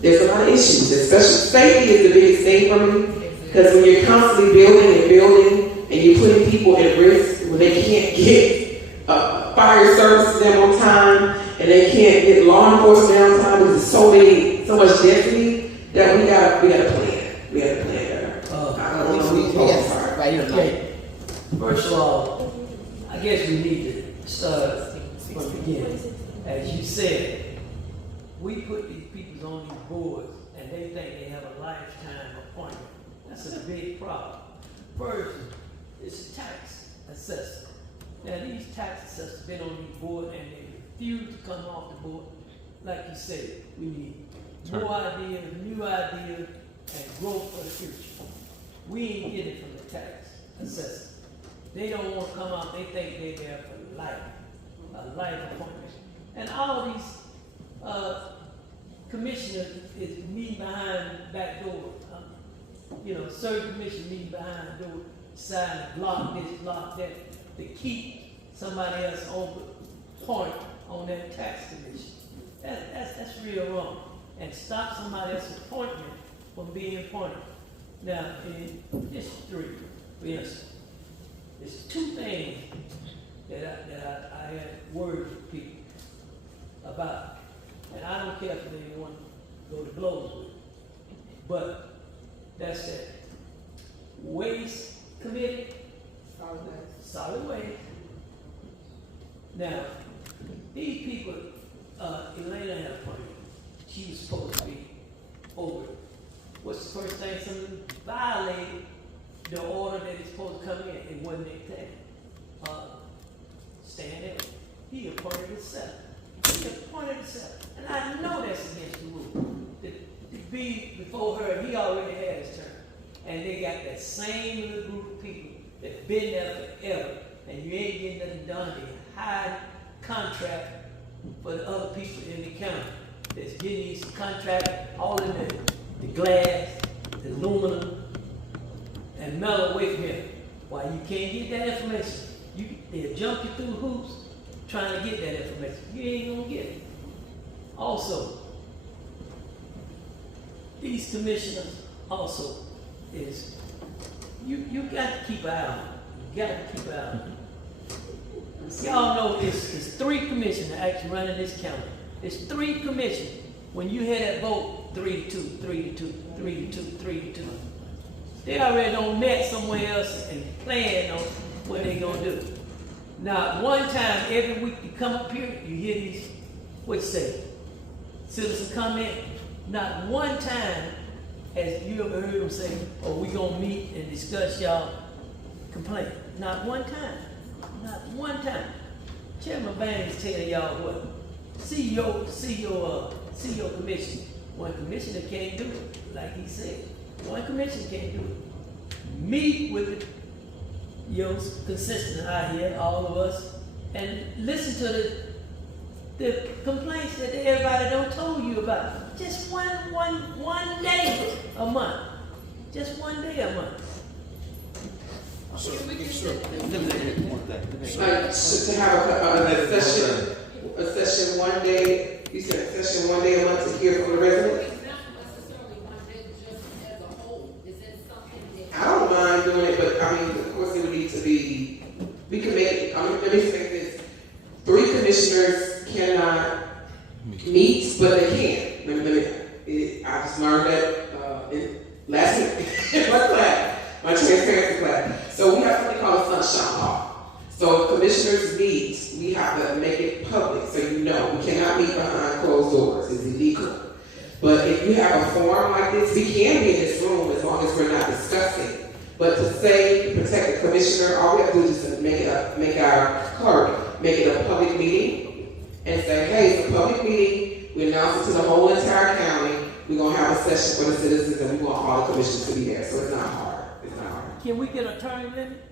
there's a lot of issues, especially safety is the biggest thing for me, because when you're constantly building and you're putting people at risk when they can't get fire service to them on time and they can't get law enforcement on time, there's so much density that we gotta plan. We gotta plan better. Right here, okay. First of all, I guess we need to start from the beginning. As you said, we put these people on these boards and they think they have a lifetime appointment. That's a big problem. First, it's tax assessment. Now these tax assessors been on these boards and they refuse to come off the board. Like you said, we need more ideas, new ideas, and growth for the future. We ain't getting it from the tax assessors. They don't want to come out, they think they're there for a life appointment. And all these, commissioners is meeting behind back doors. Certain commissioners meeting behind the door, sign, block this, block that, to keep somebody else on point on that tax commission. That's real wrong. And stop somebody else's appointment from being appointed. Now, in District 3, for instance, there's two things that I had words with people about. And I don't care if they want to go to blows with it. But that's that waste committee, solid waste. Now, these people, Elena had appointed, she was supposed to be over it. What's the first thing? Something violated the order that is supposed to come in. It wasn't their thing. Stan Evans, he appointed himself. And I know that's against the rule. To be before her, he already had his term. And they got that same little group of people that's been there forever, and you ain't getting nothing done. They hide contract for the other people in the county that's getting these contracts, all in the glass, the aluminum, and metal away from here. Why you can't get that information? They'll jump you through hoops trying to get that information. You ain't gonna get it. Also, these commissioners also is, you got to keep an eye on. You got to keep an eye on. Y'all know it's 3 commissioners actually running this county. It's 3 commissioners. When you hear that vote, 3-2, 3-2, 3-2, 3-2. They already done met somewhere else and plan on what they gonna do. Now, one time every week you come up here, you hear these, what you say, citizen comment. Not one time has you ever heard them say, oh, we gonna meet and discuss y'all complaint. Not one time. Not one time. Chairman Banks tell y'all what? See your commission. One commissioner can't do it, like he said. One commissioner can't do it. Meet with your consistent out here, all of us, and listen to the complaints that everybody don't told you about. Just one day a month. Just one day a month. To have a session one day, you said a session one day a month to hear from the residents? I don't mind doing it, but I mean, of course it would need to be, we can make, let me say this. 3 commissioners cannot meet, but they can. I just learned that last week in my class, my transparency class. So we have something called a sunshine law. So if commissioners meet, we have to make it public, so you know. We cannot meet behind closed doors. It's illegal. But if you have a forum like this, we can be in this room as long as we're not discussing. But to say, protect the commissioner, all we have to do is just make our clerk, make it a public meeting, and say, hey, it's a public meeting, we announce it to the whole entire county, we're going to have a session for the citizens, and we want all the commissioners to be there. So it's not hard. It's not hard. Can we get a term limit?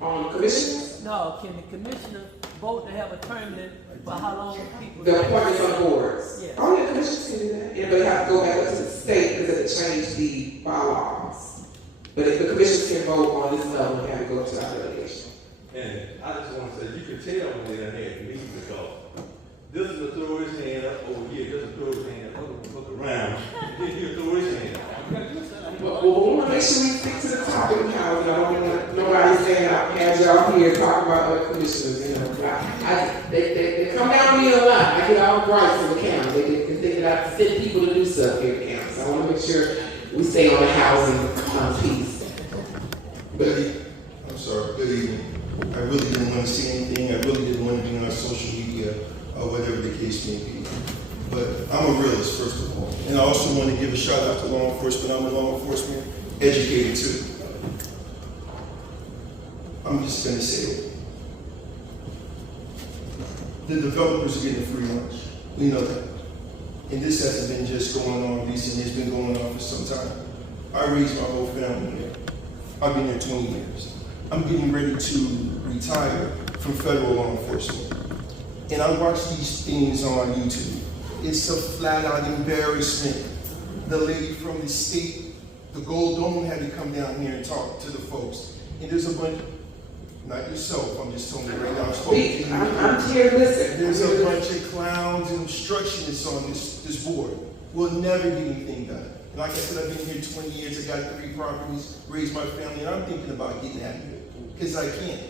On commissioners? No, can the commissioner vote to have a term limit for how long people? The appointments on boards. Yeah. Oh, yeah, commissioners can do that. Yeah, but they have to go back up to the state because it changed the bylaws. But if the commissioners can vote on this level, we have to go to our delegation. And I just want to say, you can tell when they done had meetings because this is a throw his hand up over here, this is a throw his hand up, look around, then he'll throw his hand up. Well, we want to make sure we stick to the topic of housing. I don't want nobody saying I had y'all here talking about other commissioners, you know. They come down to me a lot. I get all bright from the county. They think that I send people to do stuff here in the county. So I want to make sure we stay on the housing piece. I'm sorry, good evening. I really didn't want to see anything. I really didn't want to be on social media or whatever the case may be. But I'm a realist, first of all. And I also want to give a shout out to law enforcement. I'm a law enforcement educated too. I'm just going to say it. The developers are getting free lunch. We know that. And this hasn't been just going on recently. It's been going on for some time. I raised my whole family here. I've been here 20 years. I'm getting ready to retire from federal law enforcement. And I watch these things on YouTube. It's a flat out embarrassment. The lady from the state, the Gold Dome, had to come down here and talk to the folks. And there's a bunch, not yourself, I'm just telling you right now, I'm here to listen. There's a bunch of clowns and obstructionists on this board. We'll never get anything done. And like I said, I've been here 20 years, I got 3 properties, raised my family, and I'm thinking about getting out of here, because I can't.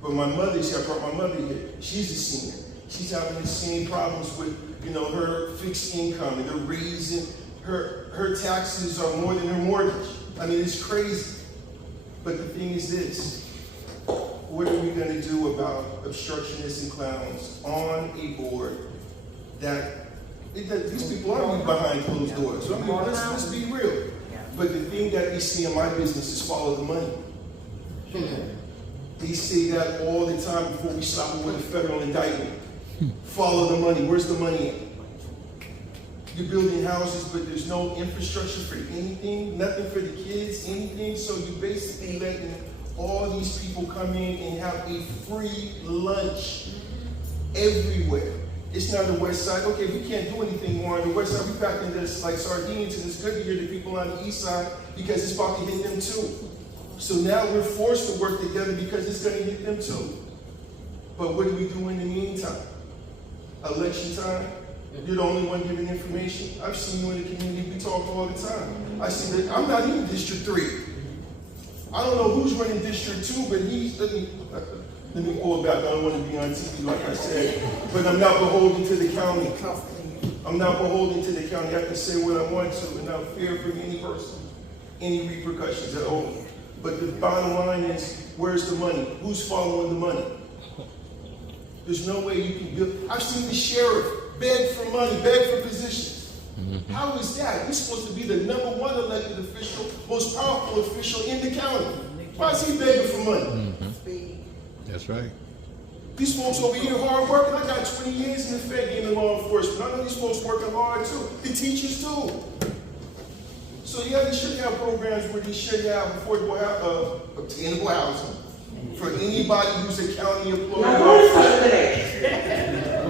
But my mother's here, I brought my mother here, she's a senior. She's having the same problems with, her fixed income, and they're raising, her taxes are more than her mortgage. I mean, it's crazy. But the thing is this, what are we gonna do about obstructionists and clowns on a board that, these people are behind closed doors. So I mean, let's be real. But the thing that they see in my business is follow the money. They say that all the time before we slap them with a federal indictment. Follow the money. Where's the money at? You're building houses, but there's no infrastructure for anything, nothing for the kids, anything. So you're basically letting all these people come in and have a free lunch everywhere. It's not the west side. Okay, we can't do anything more on the west side. We packed in this like sardines, and it's good to hear the people on the east side because it's about to hit them too. So now we're forced to work together because it's going to hit them too. But what do we do in the meantime? Election time, you're the only one giving information. I've seen you in the community, we talk all the time. I see that I'm not in District 3. I don't know who's running District 2, but let me pull it back. I don't want to be on TV like I said. But I'm not beholden to the county. I'm not beholden to the county. I can say what I want to and not fear from any person, any repercussions at all. But the bottom line is, where's the money? Who's following the money? There's no way you can build. I've seen the sheriff beg for money, beg for positions. How is that? He's supposed to be the #1 elected official, most powerful official in the county. Why is he begging for money? That's right. These folks over here hard working. I got 20 years in the Fed game in law enforcement. I know these folks working hard too. The teachers too. So yeah, they should have programs where they should have affordable obtainable housing for anybody who's a county employee. I'm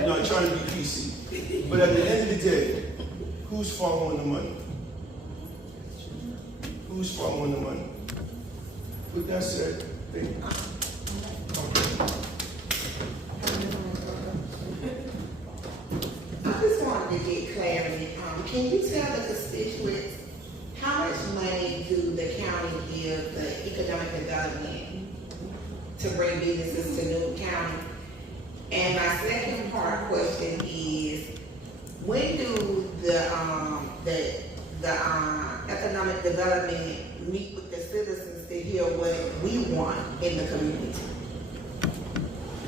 not trying to be PC. But at the end of the day, who's following the money? Who's following the money? With that said, thank you. I just wanted to get clarity. Can you tell the constituents how much money do the county give the economic development to bring businesses to Newton County? And my second part question is, when do the economic development meet with the citizens to hear what we want in the community?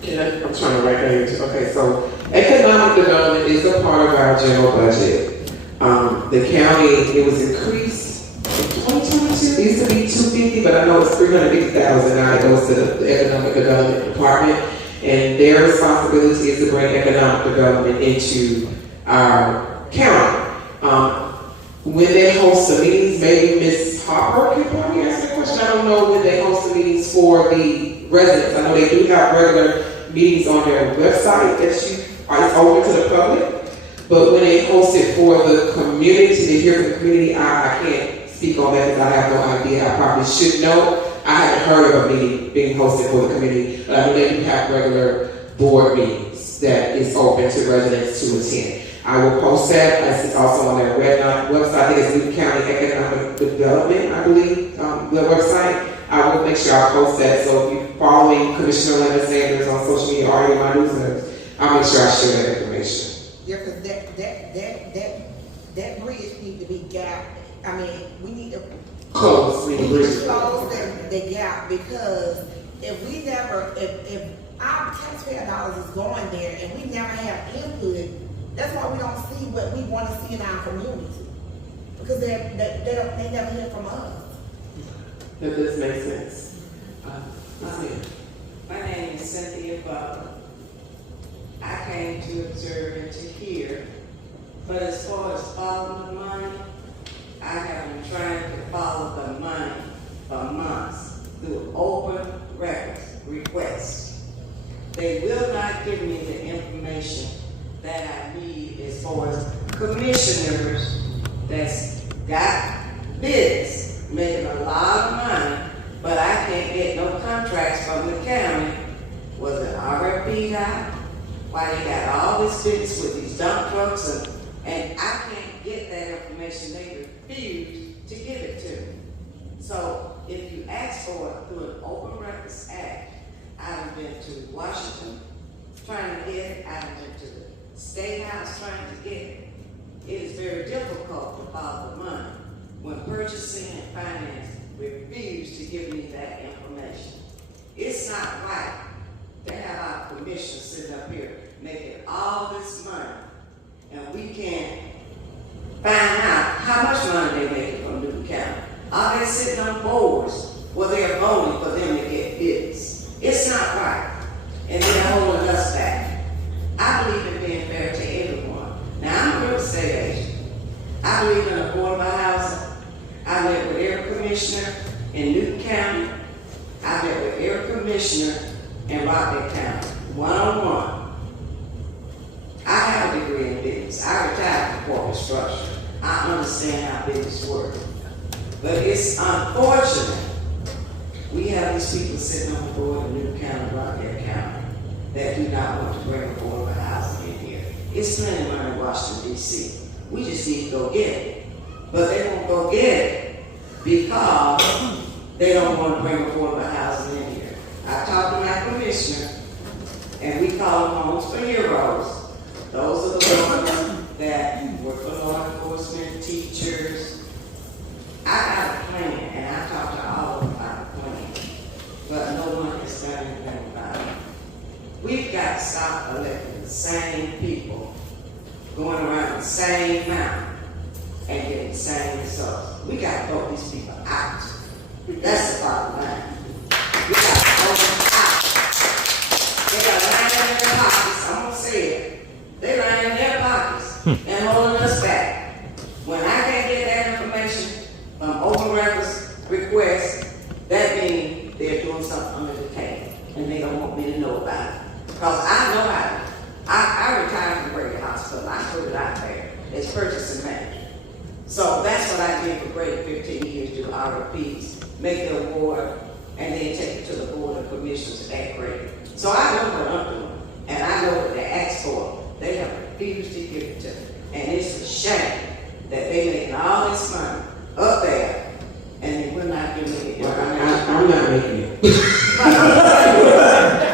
I'm trying to write that here. Okay, so economic development is a part of our general budget. The county, it was increased in 2022. It used to be $250, but I know it's $350,000 now. It goes to the economic development department, and their responsibility is to bring economic development into our county. When they host the meetings, maybe Ms. Harper can probably answer the question. I don't know when they host the meetings for the residents. I know they do have regular meetings on their website that it's open to the public. But when they host it for the community, to hear from the community, I can't speak on that because I have no idea. I probably should know. I haven't heard of a meeting being hosted for the community, but I know they do have regular board meetings that is open to residents to attend. I will post that, as it's also on their website. I think it's Newton County Economic Development, I believe, the website. I will make sure I post that. So if you're following Commissioner Leonard Sanders on social media or in my newsletters, I'll make sure I share that information. Yeah, because that bridge needs to be gapped. I mean, we need to close the gap, because if our taxpayer dollars is going there and we never have input, that's why we don't see what we want to see in our community. Because they never hear from us. That does make sense. My name is Cynthia Butler. I came to observe and to hear, but as far as following the money, I have been trying to follow the money for months through open records requests. They will not give me the information that I need as far as commissioners that's got bids, making a lot of money, but I can't get no contracts from the county. Was it RFP out? Why they got all this business with these dump trucks and I can't get that information. They refuse to give it to me. So if you ask for it through an Open Records Act, I've been to Washington trying to get it. I've been to the State House trying to get it. It is very difficult to follow the money when purchasing and finance refuse to give me that information. It's not right to have our commission sitting up here making all this money and we can't find out how much money they making from Newton County. Are they sitting on boards where they're voting for them to get bids? It's not right. And they're holding us back. I believe in being fair to everyone. Now, I'm a real estate agent. I believe in affordable housing. I met with every commissioner in Newton County. I met with every commissioner in Rockland County, one-on-one. I have a degree in business. I retired from corporate structure. I understand how business works. But it's unfortunate we have these people sitting on the board in Newton County, Rockland County, that do not want to bring affordable housing in here. It's plenty of money in Washington, D.C. We just need to go get it. But they won't go get it because they don't want to bring affordable housing in here. I talked to my commissioner, and we call them homes for heroes. Those are the ones that work for law enforcement, teachers. I got a plan, and I talked to all of them about the plan, but no one has done anything about it. We've got to stop electing the same people, going around the same mountain, and getting the same results. We got to vote these people out. That's the bottom line. We got to vote them out. They got lying in their pockets. I'm gonna say it. They lying in their pockets and holding us back. When I can't get that information from open records requests, that means they're doing something under the table, and they don't want me to know about it. Because I know how to. I retired from Brady Hospital. I put it out there. It's purchasing management. So that's what I did for Brady 15 years, do RFPs, make the award, and then take it to the board of commissioners at Brady. So I know what I'm doing, and I know what they asked for. They have refused to give it to me. And it's a shame that they making all this money up there, and they will not give me it. I'm not making it.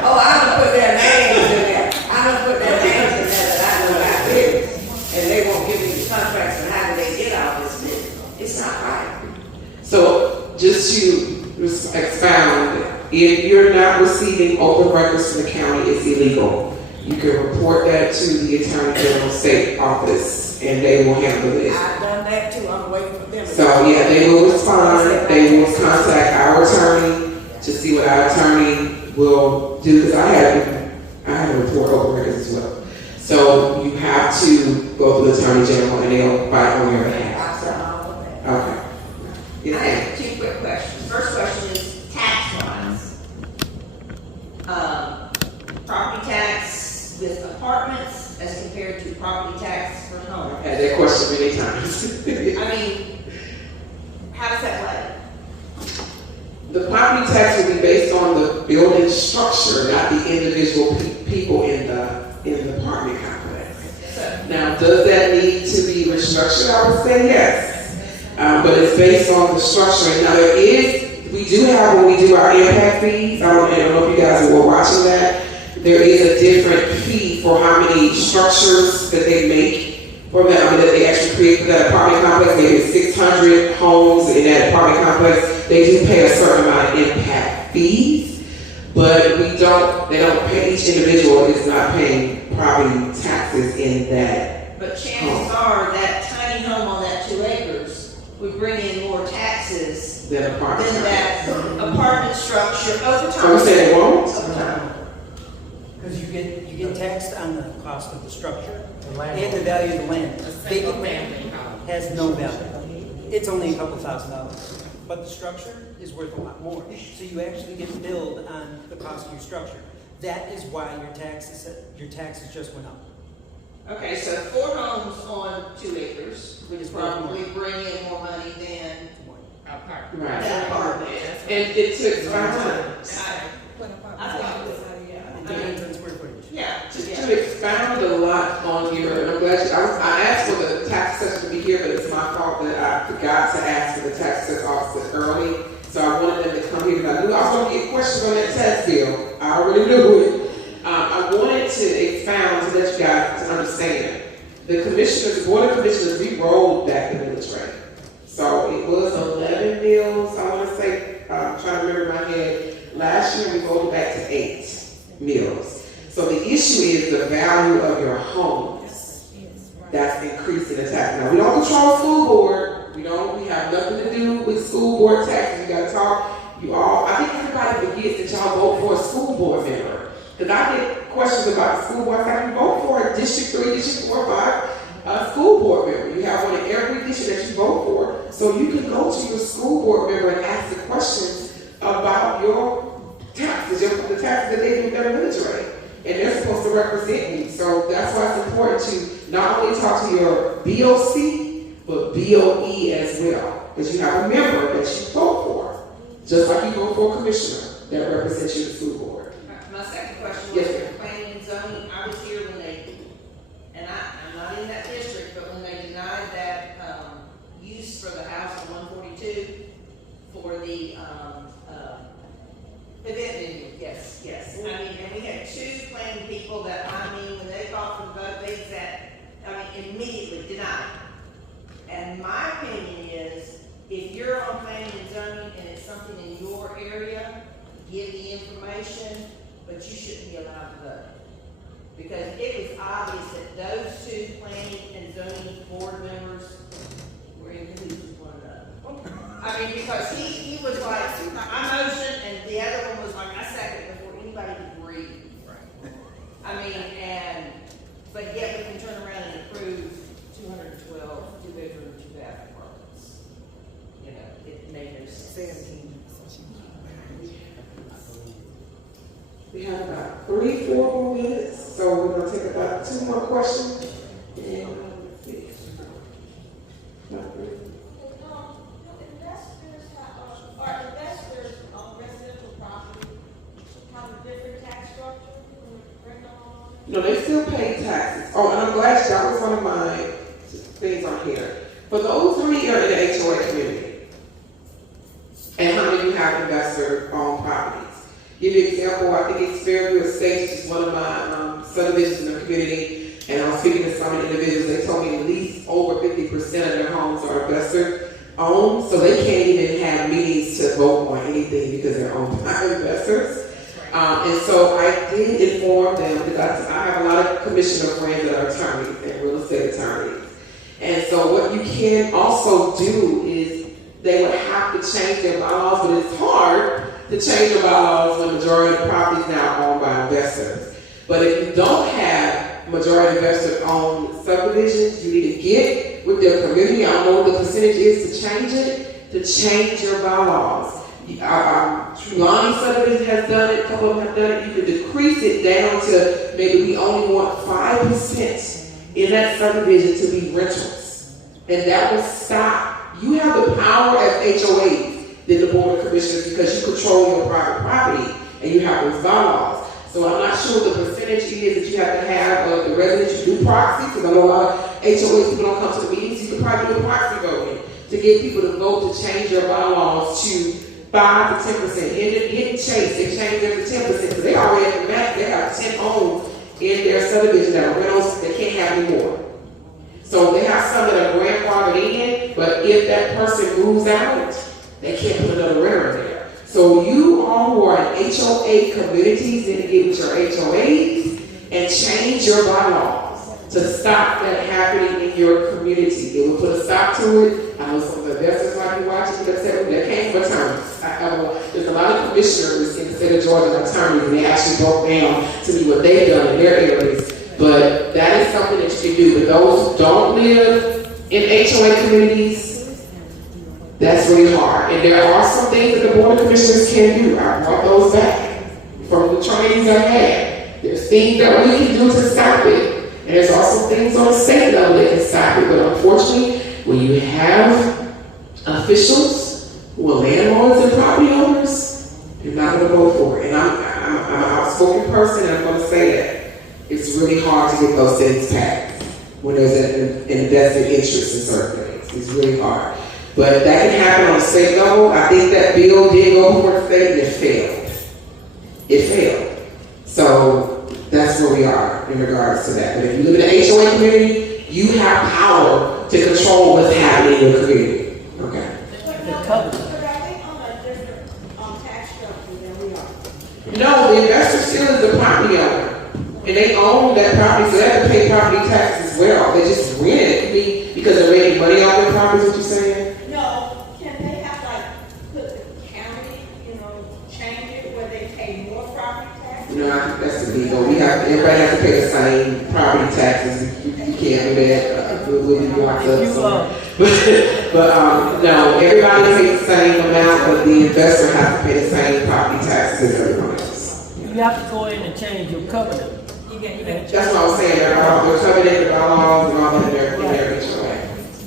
Oh, I don't put their names in there. I don't put their names in there that I know about business. And they won't give me the contracts, and how do they get all this business? It's not right. So just to expound, if you're not receiving open records from the county, it's illegal. You can report that to the Attorney General's state office, and they will handle it. I've done that too. I'm waiting for them. So yeah, they will respond. They will contact our attorney to see what our attorney will do. Because I have to report open records as well. So you have to go to the Attorney General, and they'll fight on your behalf. Okay. I have two quick questions. First question is tax-wise. Property tax with apartments as compared to property tax for homes. I've had that question many times. I mean, how does that play? The property tax will be based on the building structure, not the individual people in the apartment complex. Now, does that need to be restructured? I would say yes. But it's based on the structure. Now we do have, when we do our impact fees, I don't know if you guys were watching that, there is a different fee for how many structures that they make for them, that they actually create for that apartment complex. Maybe 600 homes in that apartment complex. They do pay a certain amount of impact fees, but they don't pay, each individual is not paying property taxes in that. But chances are that tiny home on that 2 acres would bring in more taxes than that apartment structure over time. I'm saying it won't? Over time. Because you get taxed on the cost of the structure and the value of the land. A vacant land has no value. It's only a couple $1,000. But the structure is worth a lot more. So you actually get billed on the cost of your structure. That is why your taxes just went up. Okay, so 4 homes on 2 acres, which probably bring in more money than Right. that apartment. And it took 5 times. I thought it was, yeah, To expound a lot on your, and I'm glad I asked for the tax assessor to be here, but it's my fault that I forgot to ask for the tax assessor officer early. So I wanted them to come here because I knew I was going to get questions on that tax bill. I already knew it. I wanted to expound to let you guys to understand. The commissioners, the board of commissioners, we rolled back the millage rate. So it was 11 mills, I want to say, I'm trying to remember in my head. Last year we rolled it back to 8 mills. So the issue is the value of your homes. That's increasing the tax. Now we don't control school board. We have nothing to do with school board taxes. You gotta talk. I think everybody forgets that y'all vote for a school board member. Because I get questions about the school board tax. You vote for a District 3, District 4, 5 school board member. You have one in every district that you vote for. So you can go to your school board member and ask the questions about your taxes, the taxes that they do with their millage rate. And they're supposed to represent me. So that's why it's important to not only talk to your BOC, but BOE as well. Because you have a member that you vote for. Just like you vote for a commissioner that represents you in the school board. My second question was, Yes, planning and zoning, I was here when they, and I'm not in that district, but when they denied that, use for the house on 142 for the, event venue, yes. I mean, and we had 2 planning people that, when they fought for the vote, they said, immediately denied. And my opinion is, if you're on planning and zoning and it's something in your area, give the information, but you shouldn't be allowed to vote. Because it was obvious that those 2 planning and zoning board members were in cahoots with one another. Because he was like, I motion, and the other one was like, I second before anybody could breathe. But yet we can turn around and approve 212 2-bedroom, 2-bath apartments. It made no sense. We have about 3-4 more minutes, so we're going to take about 2 more questions. And let's see. Investors on residential property have a different tax structure? No, they still pay taxes. Oh, and I'm glad that was one of my things on here. For those who are in the HOA community, and how many you have investor-owned properties. Give you an example, I think it's Fairview Estates, which is one of my subdivisions in the community, and I was speaking to some individuals, they told me at least over 50% of their homes are investor-owned, so they can't even have meetings to vote on anything because they're owned by investors. And so I did inform them, because I have a lot of commissioner friends that are attorneys and real estate attorneys. And so what you can also do is they would have to change their bylaws, but it's hard to change your bylaws when the majority of the property is now owned by investors. But if you don't have majority investor-owned subdivisions, you need to get with their community. I don't know what the percentage is to change it, to change your bylaws. Trulani subdivision has done it, a couple of them have done it. You could decrease it down to maybe we only want 5% in that subdivision to be rentals. And that will stop. You have the power as HOAs than the Board of Commissioners because you control your private property and you have those bylaws. So I'm not sure what the percentage is that you have to have of the residents. You do proxy, because I know a lot of HOAs people don't come to the meetings. You could probably do proxy voting to get people to vote to change their bylaws to 5 to 10%. Hidden Chase, they changed them to 10% because they already at the max. They have 10 homes in their subdivision that are rentals. They can't have any more. So they have some that are grandfathered in, but if that person moves out, they can't put another renter in there. So you all who are in HOA communities need to get with your HOAs and change your bylaws to stop that happening in your community. It will put a stop to it. I know some of the investors might be watching that came from attorneys. There's a lot of commissioners in the state of Georgia, attorneys, and they actually broke down to me what they've done in their areas. But that is something that you can do. But those who don't live in HOA communities, that's really hard. And there are some things that the Board of Commissioners can do. I brought those back from trainings are had. There's things that we can do to stop it. And there's also things on the state level that can stop it. But unfortunately, when you have officials who are landlords and property owners, you're not going to vote for it. And I'm an outspoken person, and I'm going to say that. It's really hard to get those things passed when there's an invested interest in certain things. It's really hard. But that can happen on the state level. I think that bill did go before the state and it failed. It failed. So that's where we are in regards to that. But if you live in the HOA community, you have power to control what's happening in your community. Okay. No, the investor still is the property owner. And they own that property, so they have to pay property tax as well. They just rent it because they're making money off their property, is what you're saying? No, can they have put the county, change it where they pay more property tax? No, I think that's illegal. Everybody has to pay the same property taxes. You can't do that. We'll be locked up somewhere. But no, everybody pays the same amount, but the investor has to pay the same property taxes as everyone else. You have to go in and change your covenant. That's what I was saying. They're covenant, the bylaws, and all that in their HOA.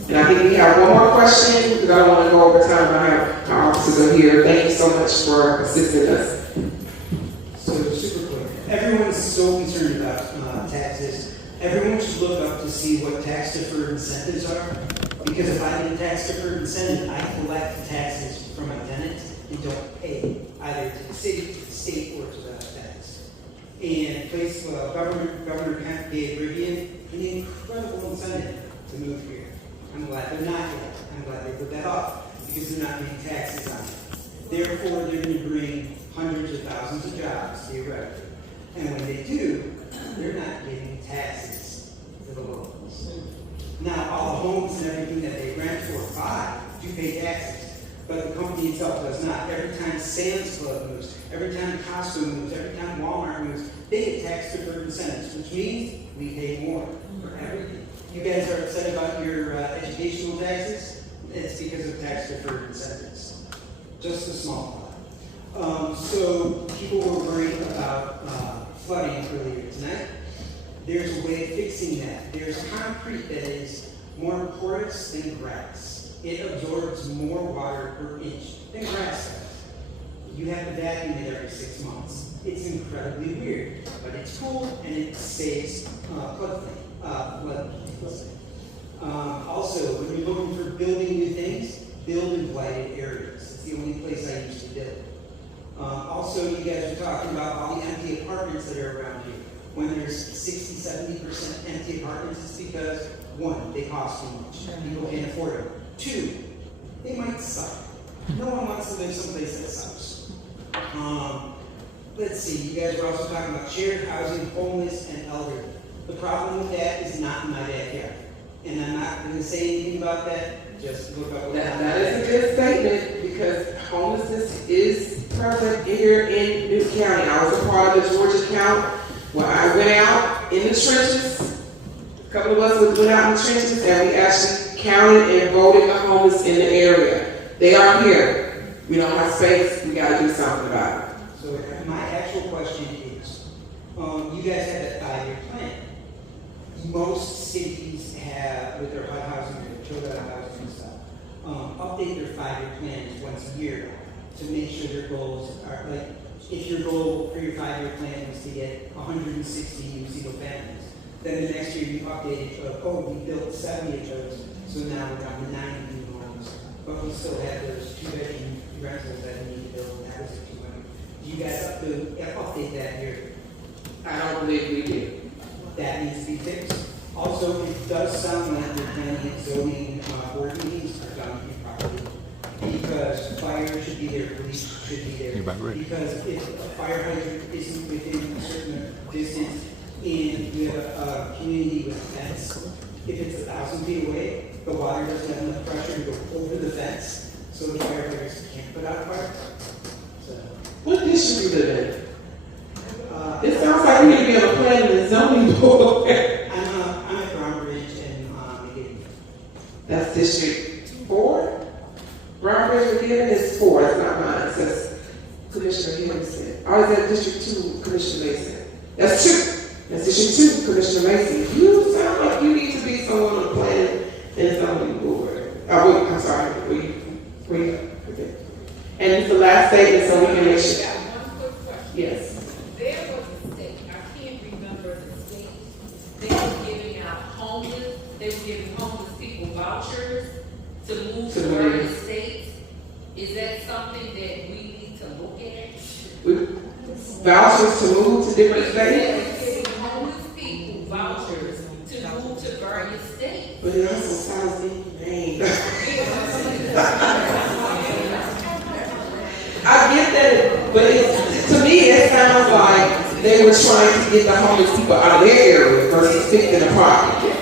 And I think we have one more question because I don't want to go over time. I have our officers are here. Thank you so much for assisting us. So super quick, everyone's so concerned about taxes. Everyone should look up to see what tax deferred incentives are. Because if I get a tax deferred incentive, I collect taxes from my tenants and don't pay either to the city, to the state, or to the tax. And Governor Kemp gave Rivian an incredible incentive to move here. I'm glad they're not yet. I'm glad they put that off because they're not paying taxes on it. Therefore, they're going to bring hundreds of thousands of jobs theoretically. And when they do, they're not getting taxes to the locals. Now, all the homes and everything that they rent or buy do pay taxes, but the company itself does not. Every time Sam's Club moves, every time Costco moves, every time Walmart moves, they get tax deferred incentives, which means we pay more for everything. You guys are upset about your educational taxes? It's because of tax deferred incentives. Just a small part. So people were worried about flooding earlier tonight. There's a way of fixing that. There's concrete that is more porous than grass. It absorbs more water per inch than grass does. You have to vacuum it every 6 months. It's incredibly weird, but it's cool and it saves floodplain. Also, when you're looking for building new things, build in blighted areas. It's the only place I used to build. Also, you guys are talking about all the empty apartments that are around here. When there's 60-70% empty apartments, it's because, one, they cost too much. People can't afford them. Two, they might suck. No one wants to live someplace that sucks. Let's see, you guys were also talking about shared housing, homeless, and elderly. The problem with that is not in my backyard. And I'm not going to say anything about that. Just look up what That is a good statement because homelessness is prevalent here in Newton County. I was a part of the Georgia count where I went out in the trenches. A couple of us went out in the trenches and we actually counted and voted the homeless in the area. They are here. We don't have space. We got to do something about it. So my actual question is, you guys have that 5-year plan. Most cities have, with their HUD housing or their children housing and stuff, update their 5-year plans once a year to make sure their goals are like, if your goal for your 5-year plan was to get 160 new single families, then the next year you update it to, we built 70 of those, so now we're down to 90 new homes, but we still have those 2-bedroom rentals that we need to build, and that was the 200. Do you guys update that here? I don't believe we do. That needs to be fixed. Also, it does sound like the planning and zoning board meetings are done improperly because fire should be there, police should be there. Because if a fire hydrant isn't within a certain distance and you have a community with a fence, if it's 1,000 feet away, the water doesn't have enough pressure to go over the fence, so the firefighters can't put out a fire. So, what district you live in? It sounds like we need to be on a planning and zoning board. I'm at Brownbridge and McGinnity. That's District 4? Brownbridge McGinnity is 4. That's not mine. It says Commissioner Henderson. Or is that District 2? Commissioner Mason. That's two. That's issue two, Commissioner Mason. You sound like you need to be someone on the planning and zoning board. Oh, wait, I'm sorry. Wait. Okay. And it's the last statement, so we can make sure. I got one quick question. Yes. There was a state, I can't remember the state, they were giving out homeless people vouchers to move to various states. Is that something that we need to look at? Vouchers to move to different states? Giving homeless people vouchers to move to various states. But it also sounds inhumane. I get that, but to me, it sounds like they were trying to get the homeless people out of their area versus fixing the problem.